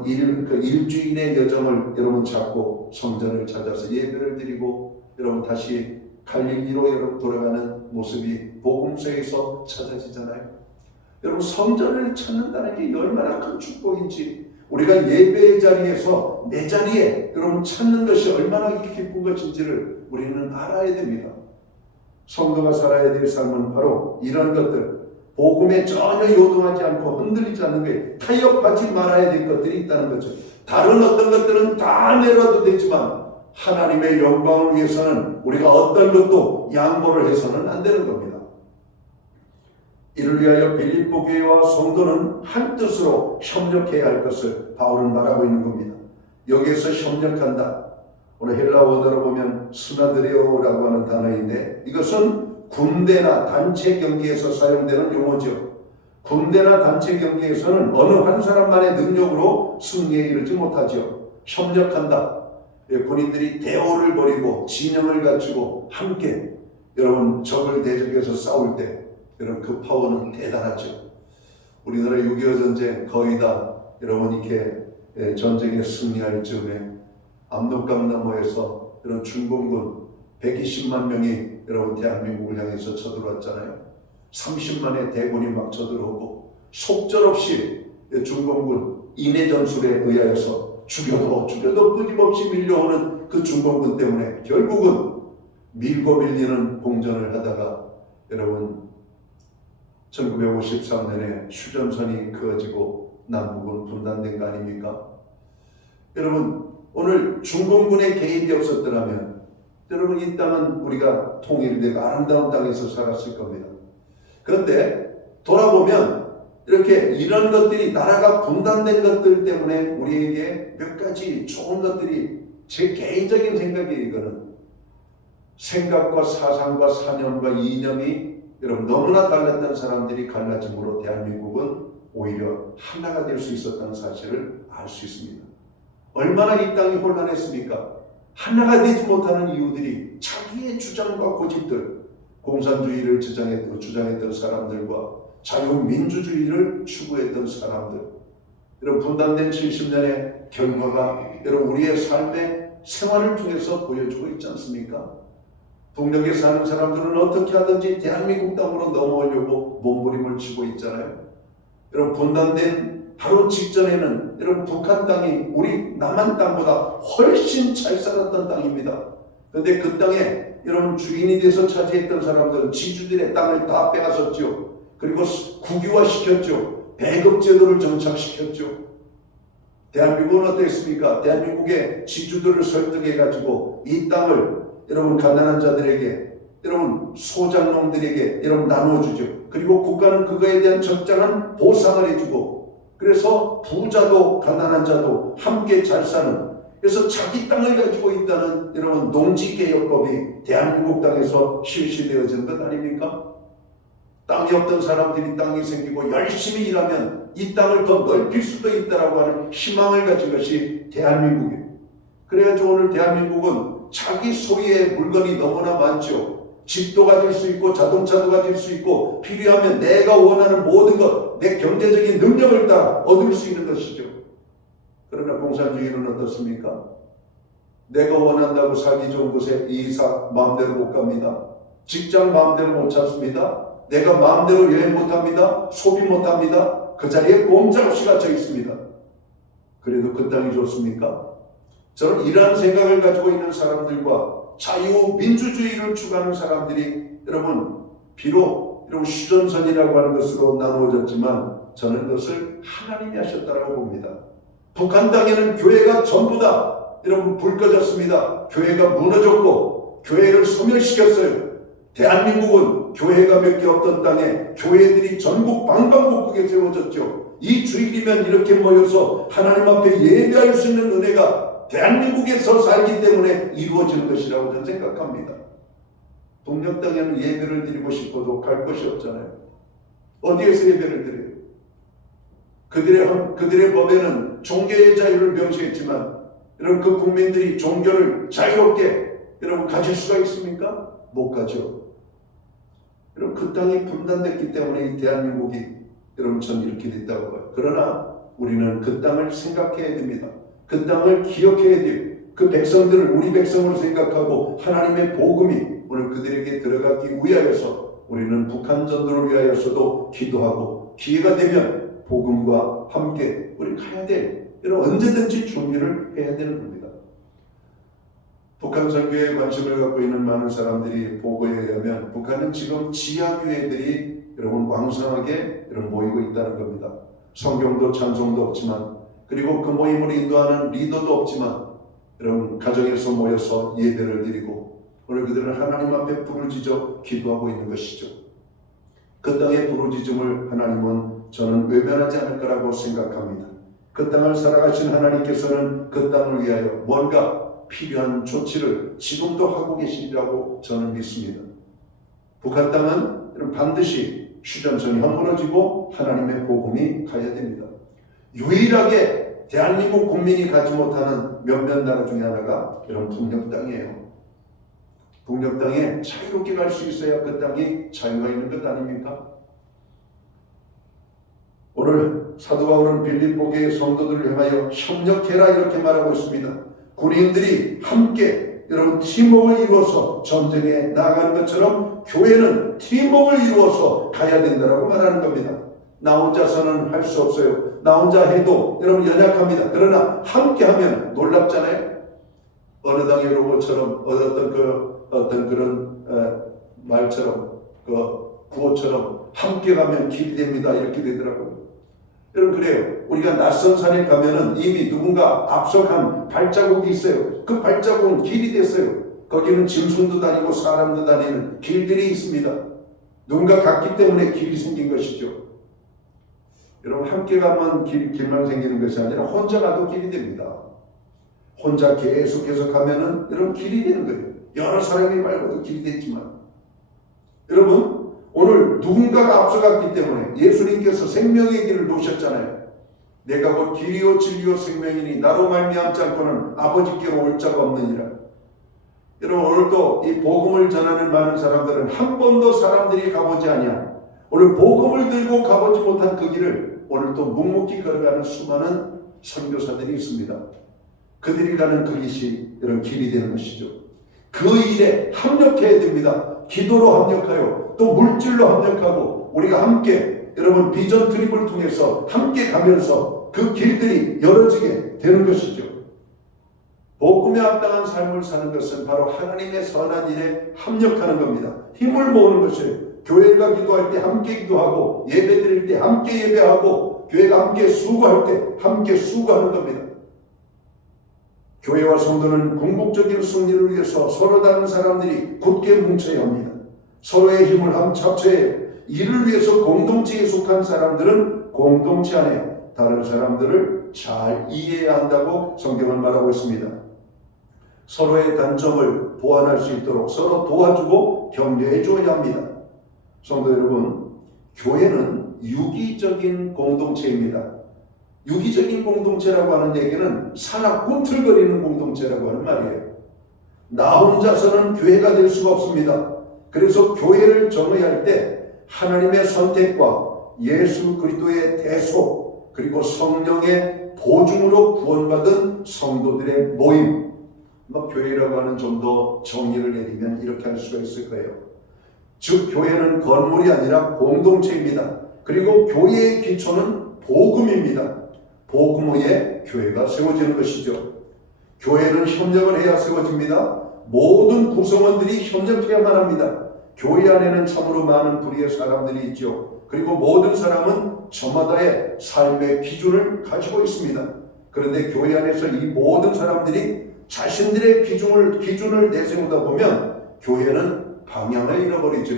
일주일의 여정을 여러분 잡고 성전을 찾아서 예배를 드리고 여러분 다시 갈릴리로 여러분 돌아가는 모습이 복음서에서 찾아지잖아요. 여러분 성전을 찾는다는 게 얼마나 큰 축복인지, 우리가 예배의 자리에서 내 자리에 여러분 찾는 것이 얼마나 기쁜 것인지를 우리는 알아야 됩니다. 성도가 살아야 될 삶은 바로 이런 것들, 복음에 전혀 요동하지 않고 흔들리지 않는 거에 타협하지 말아야 될 것들이 있다는 거죠. 다른 어떤 것들은 다 내려도 되지만 하나님의 영광을 위해서는 우리가 어떤 것도 양보를 해서는 안 되는 겁니다. 이를 위하여 빌립보 교회와 성도는 한 뜻으로 협력해야 할 것을 바울은 말하고 있는 겁니다. 여기에서 협력한다. 오늘 헬라 원어로 보면 스나드레오라고 하는 단어인데, 이것은 군대나 단체 경기에서 사용되는 용어죠. 군대나 단체 경기에서는 어느 한 사람만의 능력으로 승리에 이르지 못하죠. 협력한다. 군인들이 대오를 벌이고 진영을 갖추고 함께 여러분 적을 대적해서 싸울 때 여러분 그 파워는 대단하죠. 우리나라 6.25 전쟁 거의 다 여러분 이렇게 전쟁에 승리할 즈음에 압록강 너머에서 이런 중공군 120만 명이 여러분 대한민국을 향해서 쳐들어왔잖아요. 30만의 대군이 막 쳐들어오고 속절없이 중공군 인해 전술에 의하여서 죽여도 끊임없이 밀려오는 그 중공군 때문에 결국은 밀고 밀리는 공전을 하다가 여러분 1953년에 휴전선이 그어지고 남북은 분단된 거 아닙니까? 여러분 오늘 중공군의 개입이 없었더라면 여러분 이 땅은 우리가 통일되고 아름다운 땅에서 살았을 겁니다. 그런데 돌아보면 이렇게 이런 것들이 나라가 분단된 것들 때문에 우리에게 몇 가지 좋은 것들이, 제 개인적인 생각이에요. 이거는 생각과 사상과 사념과 이념이 여러분 너무나 달랐던 사람들이 갈라짐으로 대한민국은 오히려 하나가 될 수 있었다는 사실을 알 수 있습니다. 얼마나 이 땅이 혼란했습니까? 하나가 되지 못하는 이유들이 자기의 주장과 고집들, 공산주의를 주장했던 사람들과 자유민주주의를 추구했던 사람들, 여러분 분단된 70년의 결과가 여러분 우리의 삶의 생활을 통해서 보여주고 있지 않습니까? 북녘에 사는 사람들은 어떻게 하든지 대한민국 땅으로 넘어오려고 몸부림을 치고 있잖아요. 여러분 분단된 바로 직전에는 여러분 북한 땅이 우리 남한 땅보다 훨씬 잘 살았던 땅입니다. 그런데 그 땅에 여러분 주인이 돼서 차지했던 사람들은 지주들의 땅을 다 빼앗았죠. 그리고 국유화시켰죠. 배급제도를 정착시켰죠. 대한민국은 어땠습니까? 대한민국의 지주들을 설득해가지고 이 땅을 여러분 가난한 자들에게, 여러분 소작농들에게 여러분 나눠주죠. 그리고 국가는 그거에 대한 적당한 보상을 해주고, 그래서 부자도 가난한 자도 함께 잘 사는, 그래서 자기 땅을 가지고 있다는 여러분 농지개혁법이 대한민국 땅에서 실시되어진 것 아닙니까? 땅이 없던 사람들이 땅이 생기고 열심히 일하면 이 땅을 더 넓힐 수도 있다라고 하는 희망을 가진 것이 대한민국이에요. 그래가지고 오늘 대한민국은 자기 소유의 물건이 너무나 많죠. 집도 가질 수 있고 자동차도 가질 수 있고 필요하면 내가 원하는 모든 것, 내 경제적인 능력을 다 얻을 수 있는 것이죠. 그러나 공산주의는 어떻습니까? 내가 원한다고 살기 좋은 곳에 이사 마음대로 못 갑니다. 직장 마음대로 못 찾습니다. 내가 마음대로 여행 못합니다. 소비 못합니다. 그 자리에 꼼짝없이 갇혀 있습니다. 그래도 그 땅이 좋습니까? 저는 이러한 생각을 가지고 있는 사람들과 자유민주주의를 추구하는 사람들이 여러분 비록 여러분 휴전선이라고 하는 것으로 나누어졌지만 저는 그것을 하나님이 하셨다고 봅니다. 북한 땅에는 교회가 전부 다 여러분 불 꺼졌습니다. 교회가 무너졌고 교회를 소멸시켰어요. 대한민국은 교회가 몇 개 없던 땅에 교회들이 전국 방방곡곡에 세워졌죠. 이 주일이면 이렇게 모여서 하나님 앞에 예배할 수 있는 은혜가 대한민국에서 살기 때문에 이루어지는 것이라고 저는 생각합니다. 동력 땅에는 예배를 드리고 싶어도 갈 곳이 없잖아요. 어디에서 예배를 드려요? 그들의 법에는 종교의 자유를 명시했지만 여러분 그 국민들이 종교를 자유롭게 여러분 가질 수가 있습니까? 못 가죠. 여러분 그 땅이 분단됐기 때문에 이 대한민국이 여러분 전 이렇게 됐다고 봐요. 그러나 우리는 그 땅을 생각해야 됩니다. 그 땅을 기억해야 돼요. 그 백성들을 우리 백성으로 생각하고 하나님의 복음이 오늘 그들에게 들어가기 위하여서 우리는 북한 전도를 위하여서도 기도하고 기회가 되면 복음과 함께 우리 가야 돼요. 여러분 언제든지 준비를 해야 되는 겁니다. 북한 선교에 관심을 갖고 있는 많은 사람들이 보고에 의하면 북한은 지금 지하교회들이 여러분 왕성하게 여러분 모이고 있다는 겁니다. 성경도 찬송도 없지만 그리고 그 모임을 인도하는 리더도 없지만 여러분 가정에서 모여서 예배를 드리고 오늘 그들은 하나님 앞에 부르짖어 기도하고 있는 것이죠. 그 땅의 부르짖음을 하나님은 저는 외면하지 않을 거라고 생각합니다. 그 땅을 살아가신 하나님께서는 그 땅을 위하여 뭔가 필요한 조치를 지금도 하고 계시리라고 저는 믿습니다. 북한 땅은 반드시 휴전선이 허물어지고 하나님의 복음이 가야 됩니다. 유일하게 대한민국 국민이 가지 못하는 몇몇 나라 중에 하나가 이런 북녘 땅이에요. 북녘 땅에 자유롭게 갈 수 있어야 그 땅이 자유가 있는 것 아닙니까? 오늘 사도 바울은 빌립보교의 성도들을 향하여 협력해라 이렇게 말하고 있습니다. 군인들이 함께 여러분 팀워크를 이루어서 전쟁에 나아가는 것처럼 교회는 팀워크를 이루어서 가야 된다고 말하는 겁니다. 나 혼자서는 할 수 없어요. 나 혼자 해도 여러분 연약합니다. 그러나 함께 하면 놀랍잖아요. 어느 당의 로봇처럼 어떤 그런 말처럼 그 구호처럼 함께 가면 길이 됩니다. 이렇게 되더라고요. 여러분 그래요. 우리가 낯선 산에 가면은 이미 누군가 앞서간 발자국이 있어요. 그 발자국은 길이 됐어요. 거기는 짐승도 다니고 사람도 다니는 길들이 있습니다. 누군가 갔기 때문에 길이 생긴 것이죠. 여러분 함께 가면 길만 생기는 것이 아니라 혼자 가도 길이 됩니다. 혼자 계속해서 가면은 여러분 길이 되는 거예요. 여러 사람이 말고도 길이 됐지만 여러분 오늘 누군가가 앞서갔기 때문에 예수님께서 생명의 길을 놓으셨잖아요. 내가 곧 길이요 진리요 생명이니 나로 말미암지 않고는 아버지께로 올 자가 없느니라. 여러분 오늘도 이 복음을 전하는 많은 사람들은 한 번도 사람들이 가보지 아니하 오늘 복음을 들고 가보지 못한 그 길을 오늘 또 묵묵히 걸어가는 수많은 선교사들이 있습니다. 그들이 가는 그 길이 이런 길이 되는 것이죠. 그 일에 합력해야 됩니다. 기도로 합력하여 또 물질로 합력하고 우리가 함께 여러분 비전 트립을 통해서 함께 가면서 그 길들이 열어지게 되는 것이죠. 복음에 합당한 삶을 사는 것은 바로 하나님의 선한 일에 합력하는 겁니다. 힘을 모으는 것이에요. 교회가 기도할 때 함께 기도하고 예배 드릴 때 함께 예배하고 교회가 함께 수고할 때 함께 수고하는 겁니다. 교회와 성도는 궁극적인 승리를 위해서 서로 다른 사람들이 굳게 뭉쳐야 합니다. 서로의 힘을 합쳐야 이를 위해서 공동체에 속한 사람들은 공동체 안에 다른 사람들을 잘 이해해야 한다고 성경은 말하고 있습니다. 서로의 단점을 보완할 수 있도록 서로 도와주고 격려해 줘야 합니다. 성도 여러분, 교회는 유기적인 공동체입니다. 유기적인 공동체라고 하는 얘기는 산악 꿈틀거리는 공동체라고 하는 말이에요. 나 혼자서는 교회가 될 수가 없습니다. 그래서 교회를 정의할 때 하나님의 선택과 예수 그리스도의 대속 그리고 성령의 보증으로 구원받은 성도들의 모임, 교회라고 하는 좀 더 정의를 내리면 이렇게 할 수가 있을 거예요. 즉 교회는 건물이 아니라 공동체입니다. 그리고 교회의 기초는 복음입니다. 복음 위에 교회가 세워지는 것이죠. 교회는 협력을 해야 세워집니다. 모든 구성원들이 협력해야만 합니다. 교회 안에는 참으로 많은 부류의 사람들이 있죠. 그리고 모든 사람은 저마다의 삶의 기준을 가지고 있습니다. 그런데 교회 안에서 이 모든 사람들이 자신들의 기준을 내세우다 보면 교회는 방향을 잃어버리죠.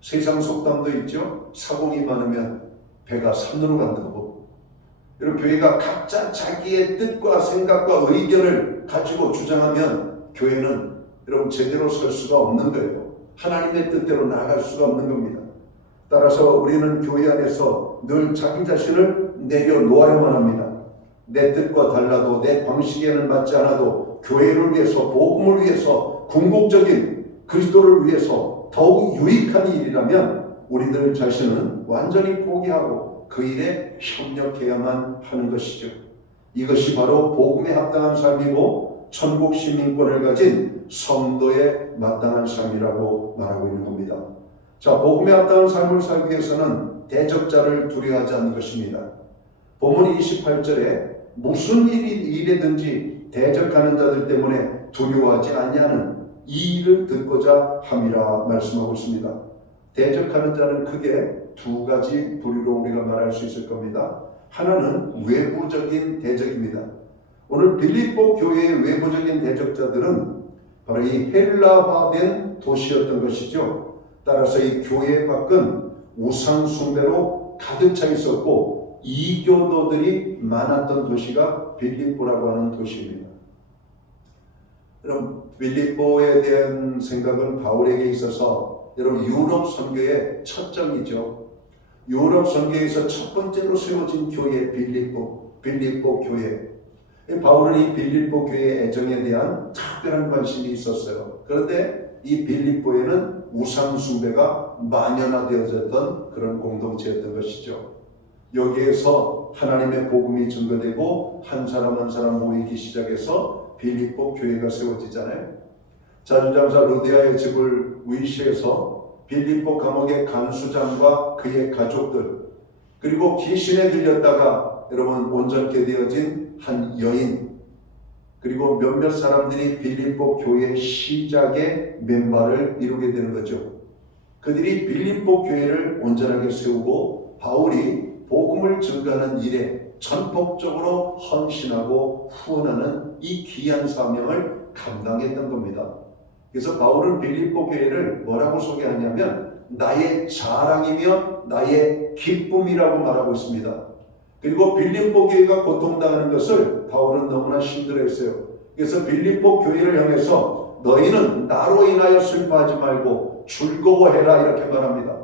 세상 속담도 있죠. 사공이 많으면 배가 산으로 간다고. 여러분 교회가 각자 자기의 뜻과 생각과 의견을 가지고 주장하면 교회는 여러분 제대로 설 수가 없는 거예요. 하나님의 뜻대로 나아갈 수가 없는 겁니다. 따라서 우리는 교회 안에서 늘 자기 자신을 내려놓아야만 합니다. 내 뜻과 달라도 내 방식에는 맞지 않아도 교회를 위해서 복음을 위해서 궁극적인 그리스도를 위해서 더욱 유익한 일이라면 우리들 자신은 완전히 포기하고 그 일에 협력해야만 하는 것이죠. 이것이 바로 복음에 합당한 삶이고 천국 시민권을 가진 성도에 마땅한 삶이라고 말하고 있는 겁니다. 자, 복음에 합당한 삶을 살기 위해서는 대적자를 두려워하지 않는 것입니다. 본문 28절에 무슨 일이든지 대적하는 자들 때문에 두려워하지 아니하는 이 일을 듣고자 함이라 말씀하고 있습니다. 대적하는 자는 크게 두 가지 부류로 우리가 말할 수 있을 겁니다. 하나는 외부적인 대적입니다. 오늘 빌립보 교회의 외부적인 대적자들은 바로 이 헬라화된 도시였던 것이죠. 따라서 이 교회 밖은 우상 숭배로 가득 차 있었고 이교도들이 많았던 도시가 빌립보라고 하는 도시입니다. 그럼 빌립보에 대한 생각은 바울에게 있어서 여러분 유럽 선교의 첫 점이죠. 유럽 선교에서 첫 번째로 세워진 교회 빌립보 교회. 바울은 이 빌립보 교회의 애정에 대한 특별한 관심이 있었어요. 그런데 이 빌립보에는 우상 숭배가 만연화되어졌던 그런 공동체였던 것이죠. 여기에서 하나님의 복음이 증거되고 한 사람 한 사람 모이기 시작해서 빌립보 교회가 세워지잖아요. 자주장사 루디아의 집을 위시해서 빌립보 감옥의 간수장과 그의 가족들, 그리고 귀신에 들렸다가 여러분 온전케 되어진 한 여인, 그리고 몇몇 사람들이 빌립보 교회 시작의 멤버를 이루게 되는 거죠. 그들이 빌립보 교회를 온전하게 세우고 바울이 복음을 증거하는 일에 전폭적으로 헌신하고 후원하는 이 귀한 사명을 감당했던 겁니다. 그래서 바울은 빌립보 교회를 뭐라고 소개하냐면 나의 자랑이며 나의 기쁨이라고 말하고 있습니다. 그리고 빌립보 교회가 고통당하는 것을 바울은 너무나 힘들어했어요. 그래서 빌립보 교회를 향해서 너희는 나로 인하여 슬퍼하지 말고 즐거워해라 이렇게 말합니다.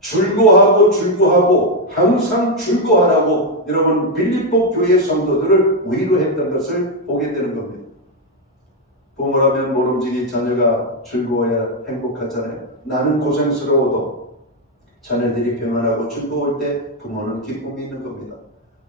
즐거워하고 항상 즐거워하라고 여러분 빌립보 교회 성도들을 위로했던 것을 보게 되는 겁니다. 부모라면 모름지기 자녀가 즐거워야 행복하잖아요. 나는 고생스러워도 자녀들이 평안하고 즐거울 때 부모는 기쁨이 있는 겁니다.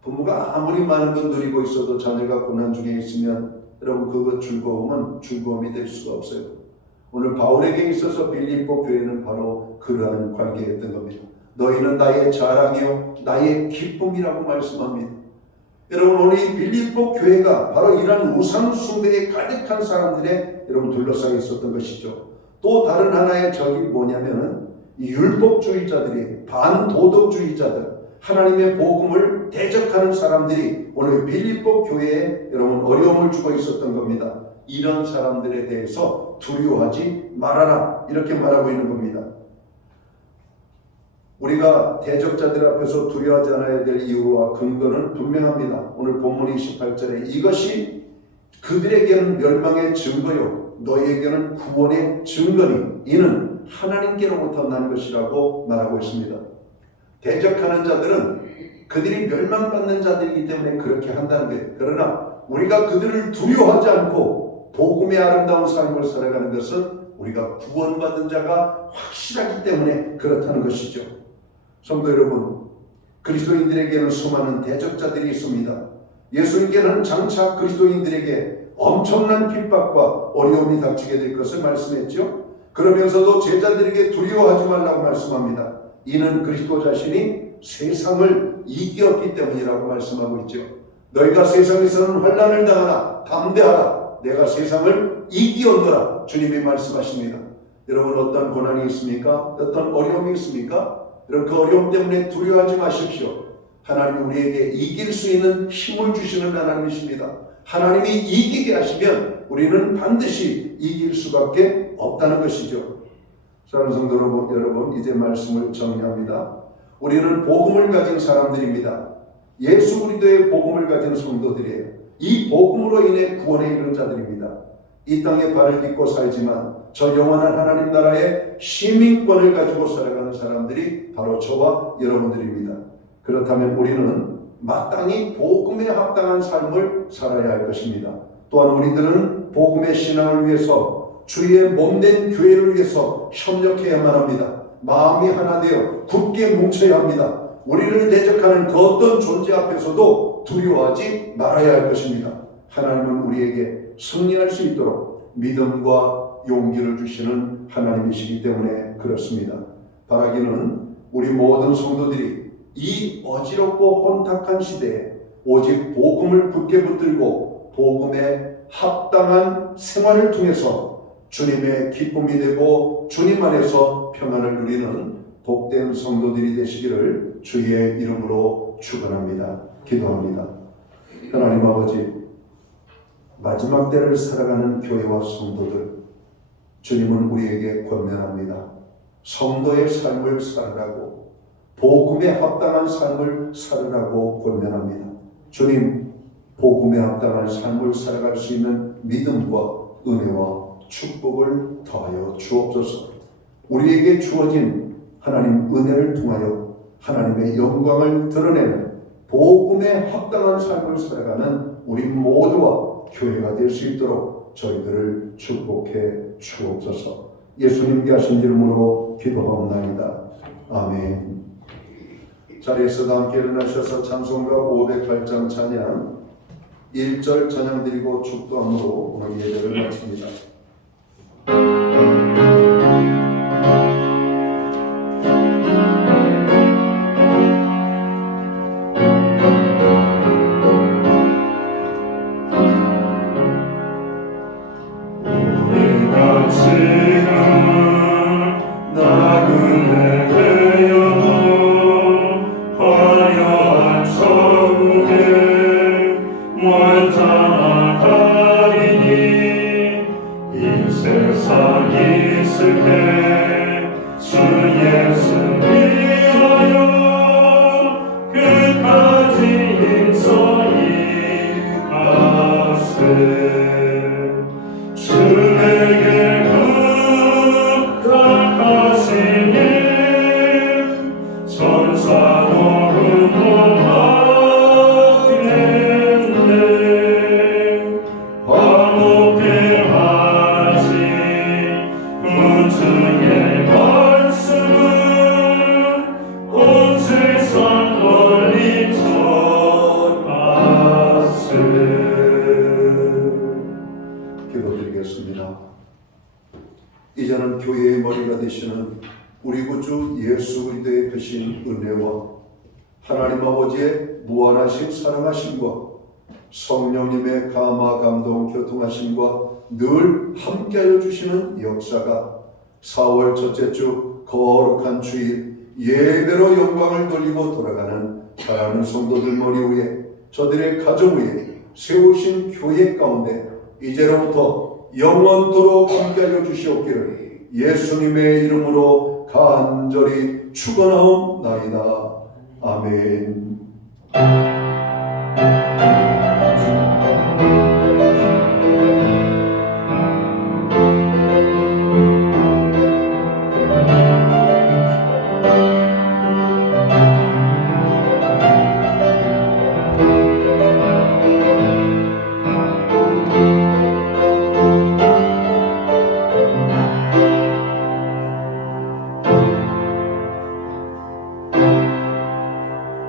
부모가 아무리 많은 건 누리고 있어도 자녀가 고난 중에 있으면 여러분 그거 즐거움이 될 수가 없어요. 오늘 바울에게 있어서 빌립보 교회는 바로 그러한 관계였던 겁니다. 너희는 나의 자랑이요 나의 기쁨이라고 말씀합니다. 여러분 오늘 이 빌립보 교회가 바로 이러한 우상 숭배에 가득한 사람들의 여러분 둘러싸여 있었던 것이죠. 또 다른 하나의 적이 뭐냐면은 율법주의자들이 반도덕주의자들 하나님의 복음을 대적하는 사람들이 오늘 빌립보 교회에 여러분 어려움을 주고 있었던 겁니다. 이런 사람들에 대해서 두려워하지 말아라 이렇게 말하고 있는 겁니다. 우리가 대적자들 앞에서 두려워하지 않아야 될 이유와 근거는 분명합니다. 오늘 본문 28절에 이것이 그들에게는 멸망의 증거요 너희에게는 구원의 증거니 이는 하나님께로부터 난 것이라고 말하고 있습니다. 대적하는 자들은 그들이 멸망받는 자들이기 때문에 그렇게 한다는 거예요. 그러나 우리가 그들을 두려워하지 않고 복음의 아름다운 삶을 살아가는 것은 우리가 구원받은 자가 확실하기 때문에 그렇다는 것이죠. 성도 여러분, 그리스도인들에게는 수많은 대적자들이 있습니다. 예수님께는 장차 그리스도인들에게 엄청난 핍박과 어려움이 닥치게 될 것을 말씀했죠. 그러면서도 제자들에게 두려워하지 말라고 말씀합니다. 이는 그리스도 자신이 세상을 이겼기 때문이라고 말씀하고 있죠. 너희가 세상에서는 환난을 당하나 담대하라. 내가 세상을 이기었노라. 주님이 말씀하십니다. 여러분 어떤 고난이 있습니까? 어떤 어려움이 있습니까? 여러분 그 어려움 때문에 두려워하지 마십시오. 하나님이 우리에게 이길 수 있는 힘을 주시는 하나님이십니다. 하나님이 이기게 하시면 우리는 반드시 이길 수밖에 없다는 것이죠. 사랑하는 성도 여러분 이제 말씀을 정리합니다. 우리는 복음을 가진 사람들입니다. 예수 그리스도의 복음을 가진 성도들이에요. 이 복음으로 인해 구원에 이르는 자들입니다. 이 땅에 발을 딛고 살지만 저 영원한 하나님 나라의 시민권을 가지고 살아가는 사람들이 바로 저와 여러분들입니다. 그렇다면 우리는 마땅히 복음에 합당한 삶을 살아야 할 것입니다. 또한 우리들은 복음의 신앙을 위해서 주의 몸된 교회를 위해서 협력해야만 합니다. 마음이 하나 되어 굳게 뭉쳐야 합니다. 우리를 대적하는 그 어떤 존재 앞에서도 두려워하지 말아야 할 것입니다. 하나님은 우리에게 승리할 수 있도록 믿음과 용기를 주시는 하나님이시기 때문에 그렇습니다. 바라기는 우리 모든 성도들이 이 어지럽고 혼탁한 시대에 오직 복음을 굳게 붙들고 복음에 합당한 생활을 통해서 주님의 기쁨이 되고 주님 안에서 평안을 누리는 복된 성도들이 되시기를 주의 이름으로 축원합니다. 기도합니다. 하나님 아버지, 마지막 때를 살아가는 교회와 성도들, 주님은 우리에게 권면합니다. 성도의 삶을 살으라고, 복음에 합당한 삶을 살으라고 권면합니다. 주님, 복음에 합당한 삶을 살아갈 수 있는 믿음과 은혜와 축복을 더하여 주옵소서. 우리에게 주어진 하나님 은혜를 통하여 하나님의 영광을 드러내는 복음에 합당한 삶을 살아가는 우리 모두와 교회가 될 수 있도록 저희들을 축복해 주옵소서. 예수님께 하신 이름으로 기도하옵나이다. 아멘. 자리에서 함께 일어나셔서 찬송가 508장 찬양 1절 찬양 드리고 축도함으로 오늘 예배를 마칩니다. 이제는 교회의 머리가 되시는 우리 구주 예수 그리스도의 크신 은혜와 하나님 아버지의 무한하신 사랑하심과 성령님의 감화 감동 교통하심과 늘 함께하여 주시는 역사가 4월 첫째 주 거룩한 주일 예배로 영광을 돌리고 돌아가는 사랑하는 성도들 머리 위에 저들의 가정 위에 세우신 교회 가운데 이제로부터 영원토록 함께하여 주시옵기를 예수님의 이름으로 간절히 축원하옵나이다. 아멘.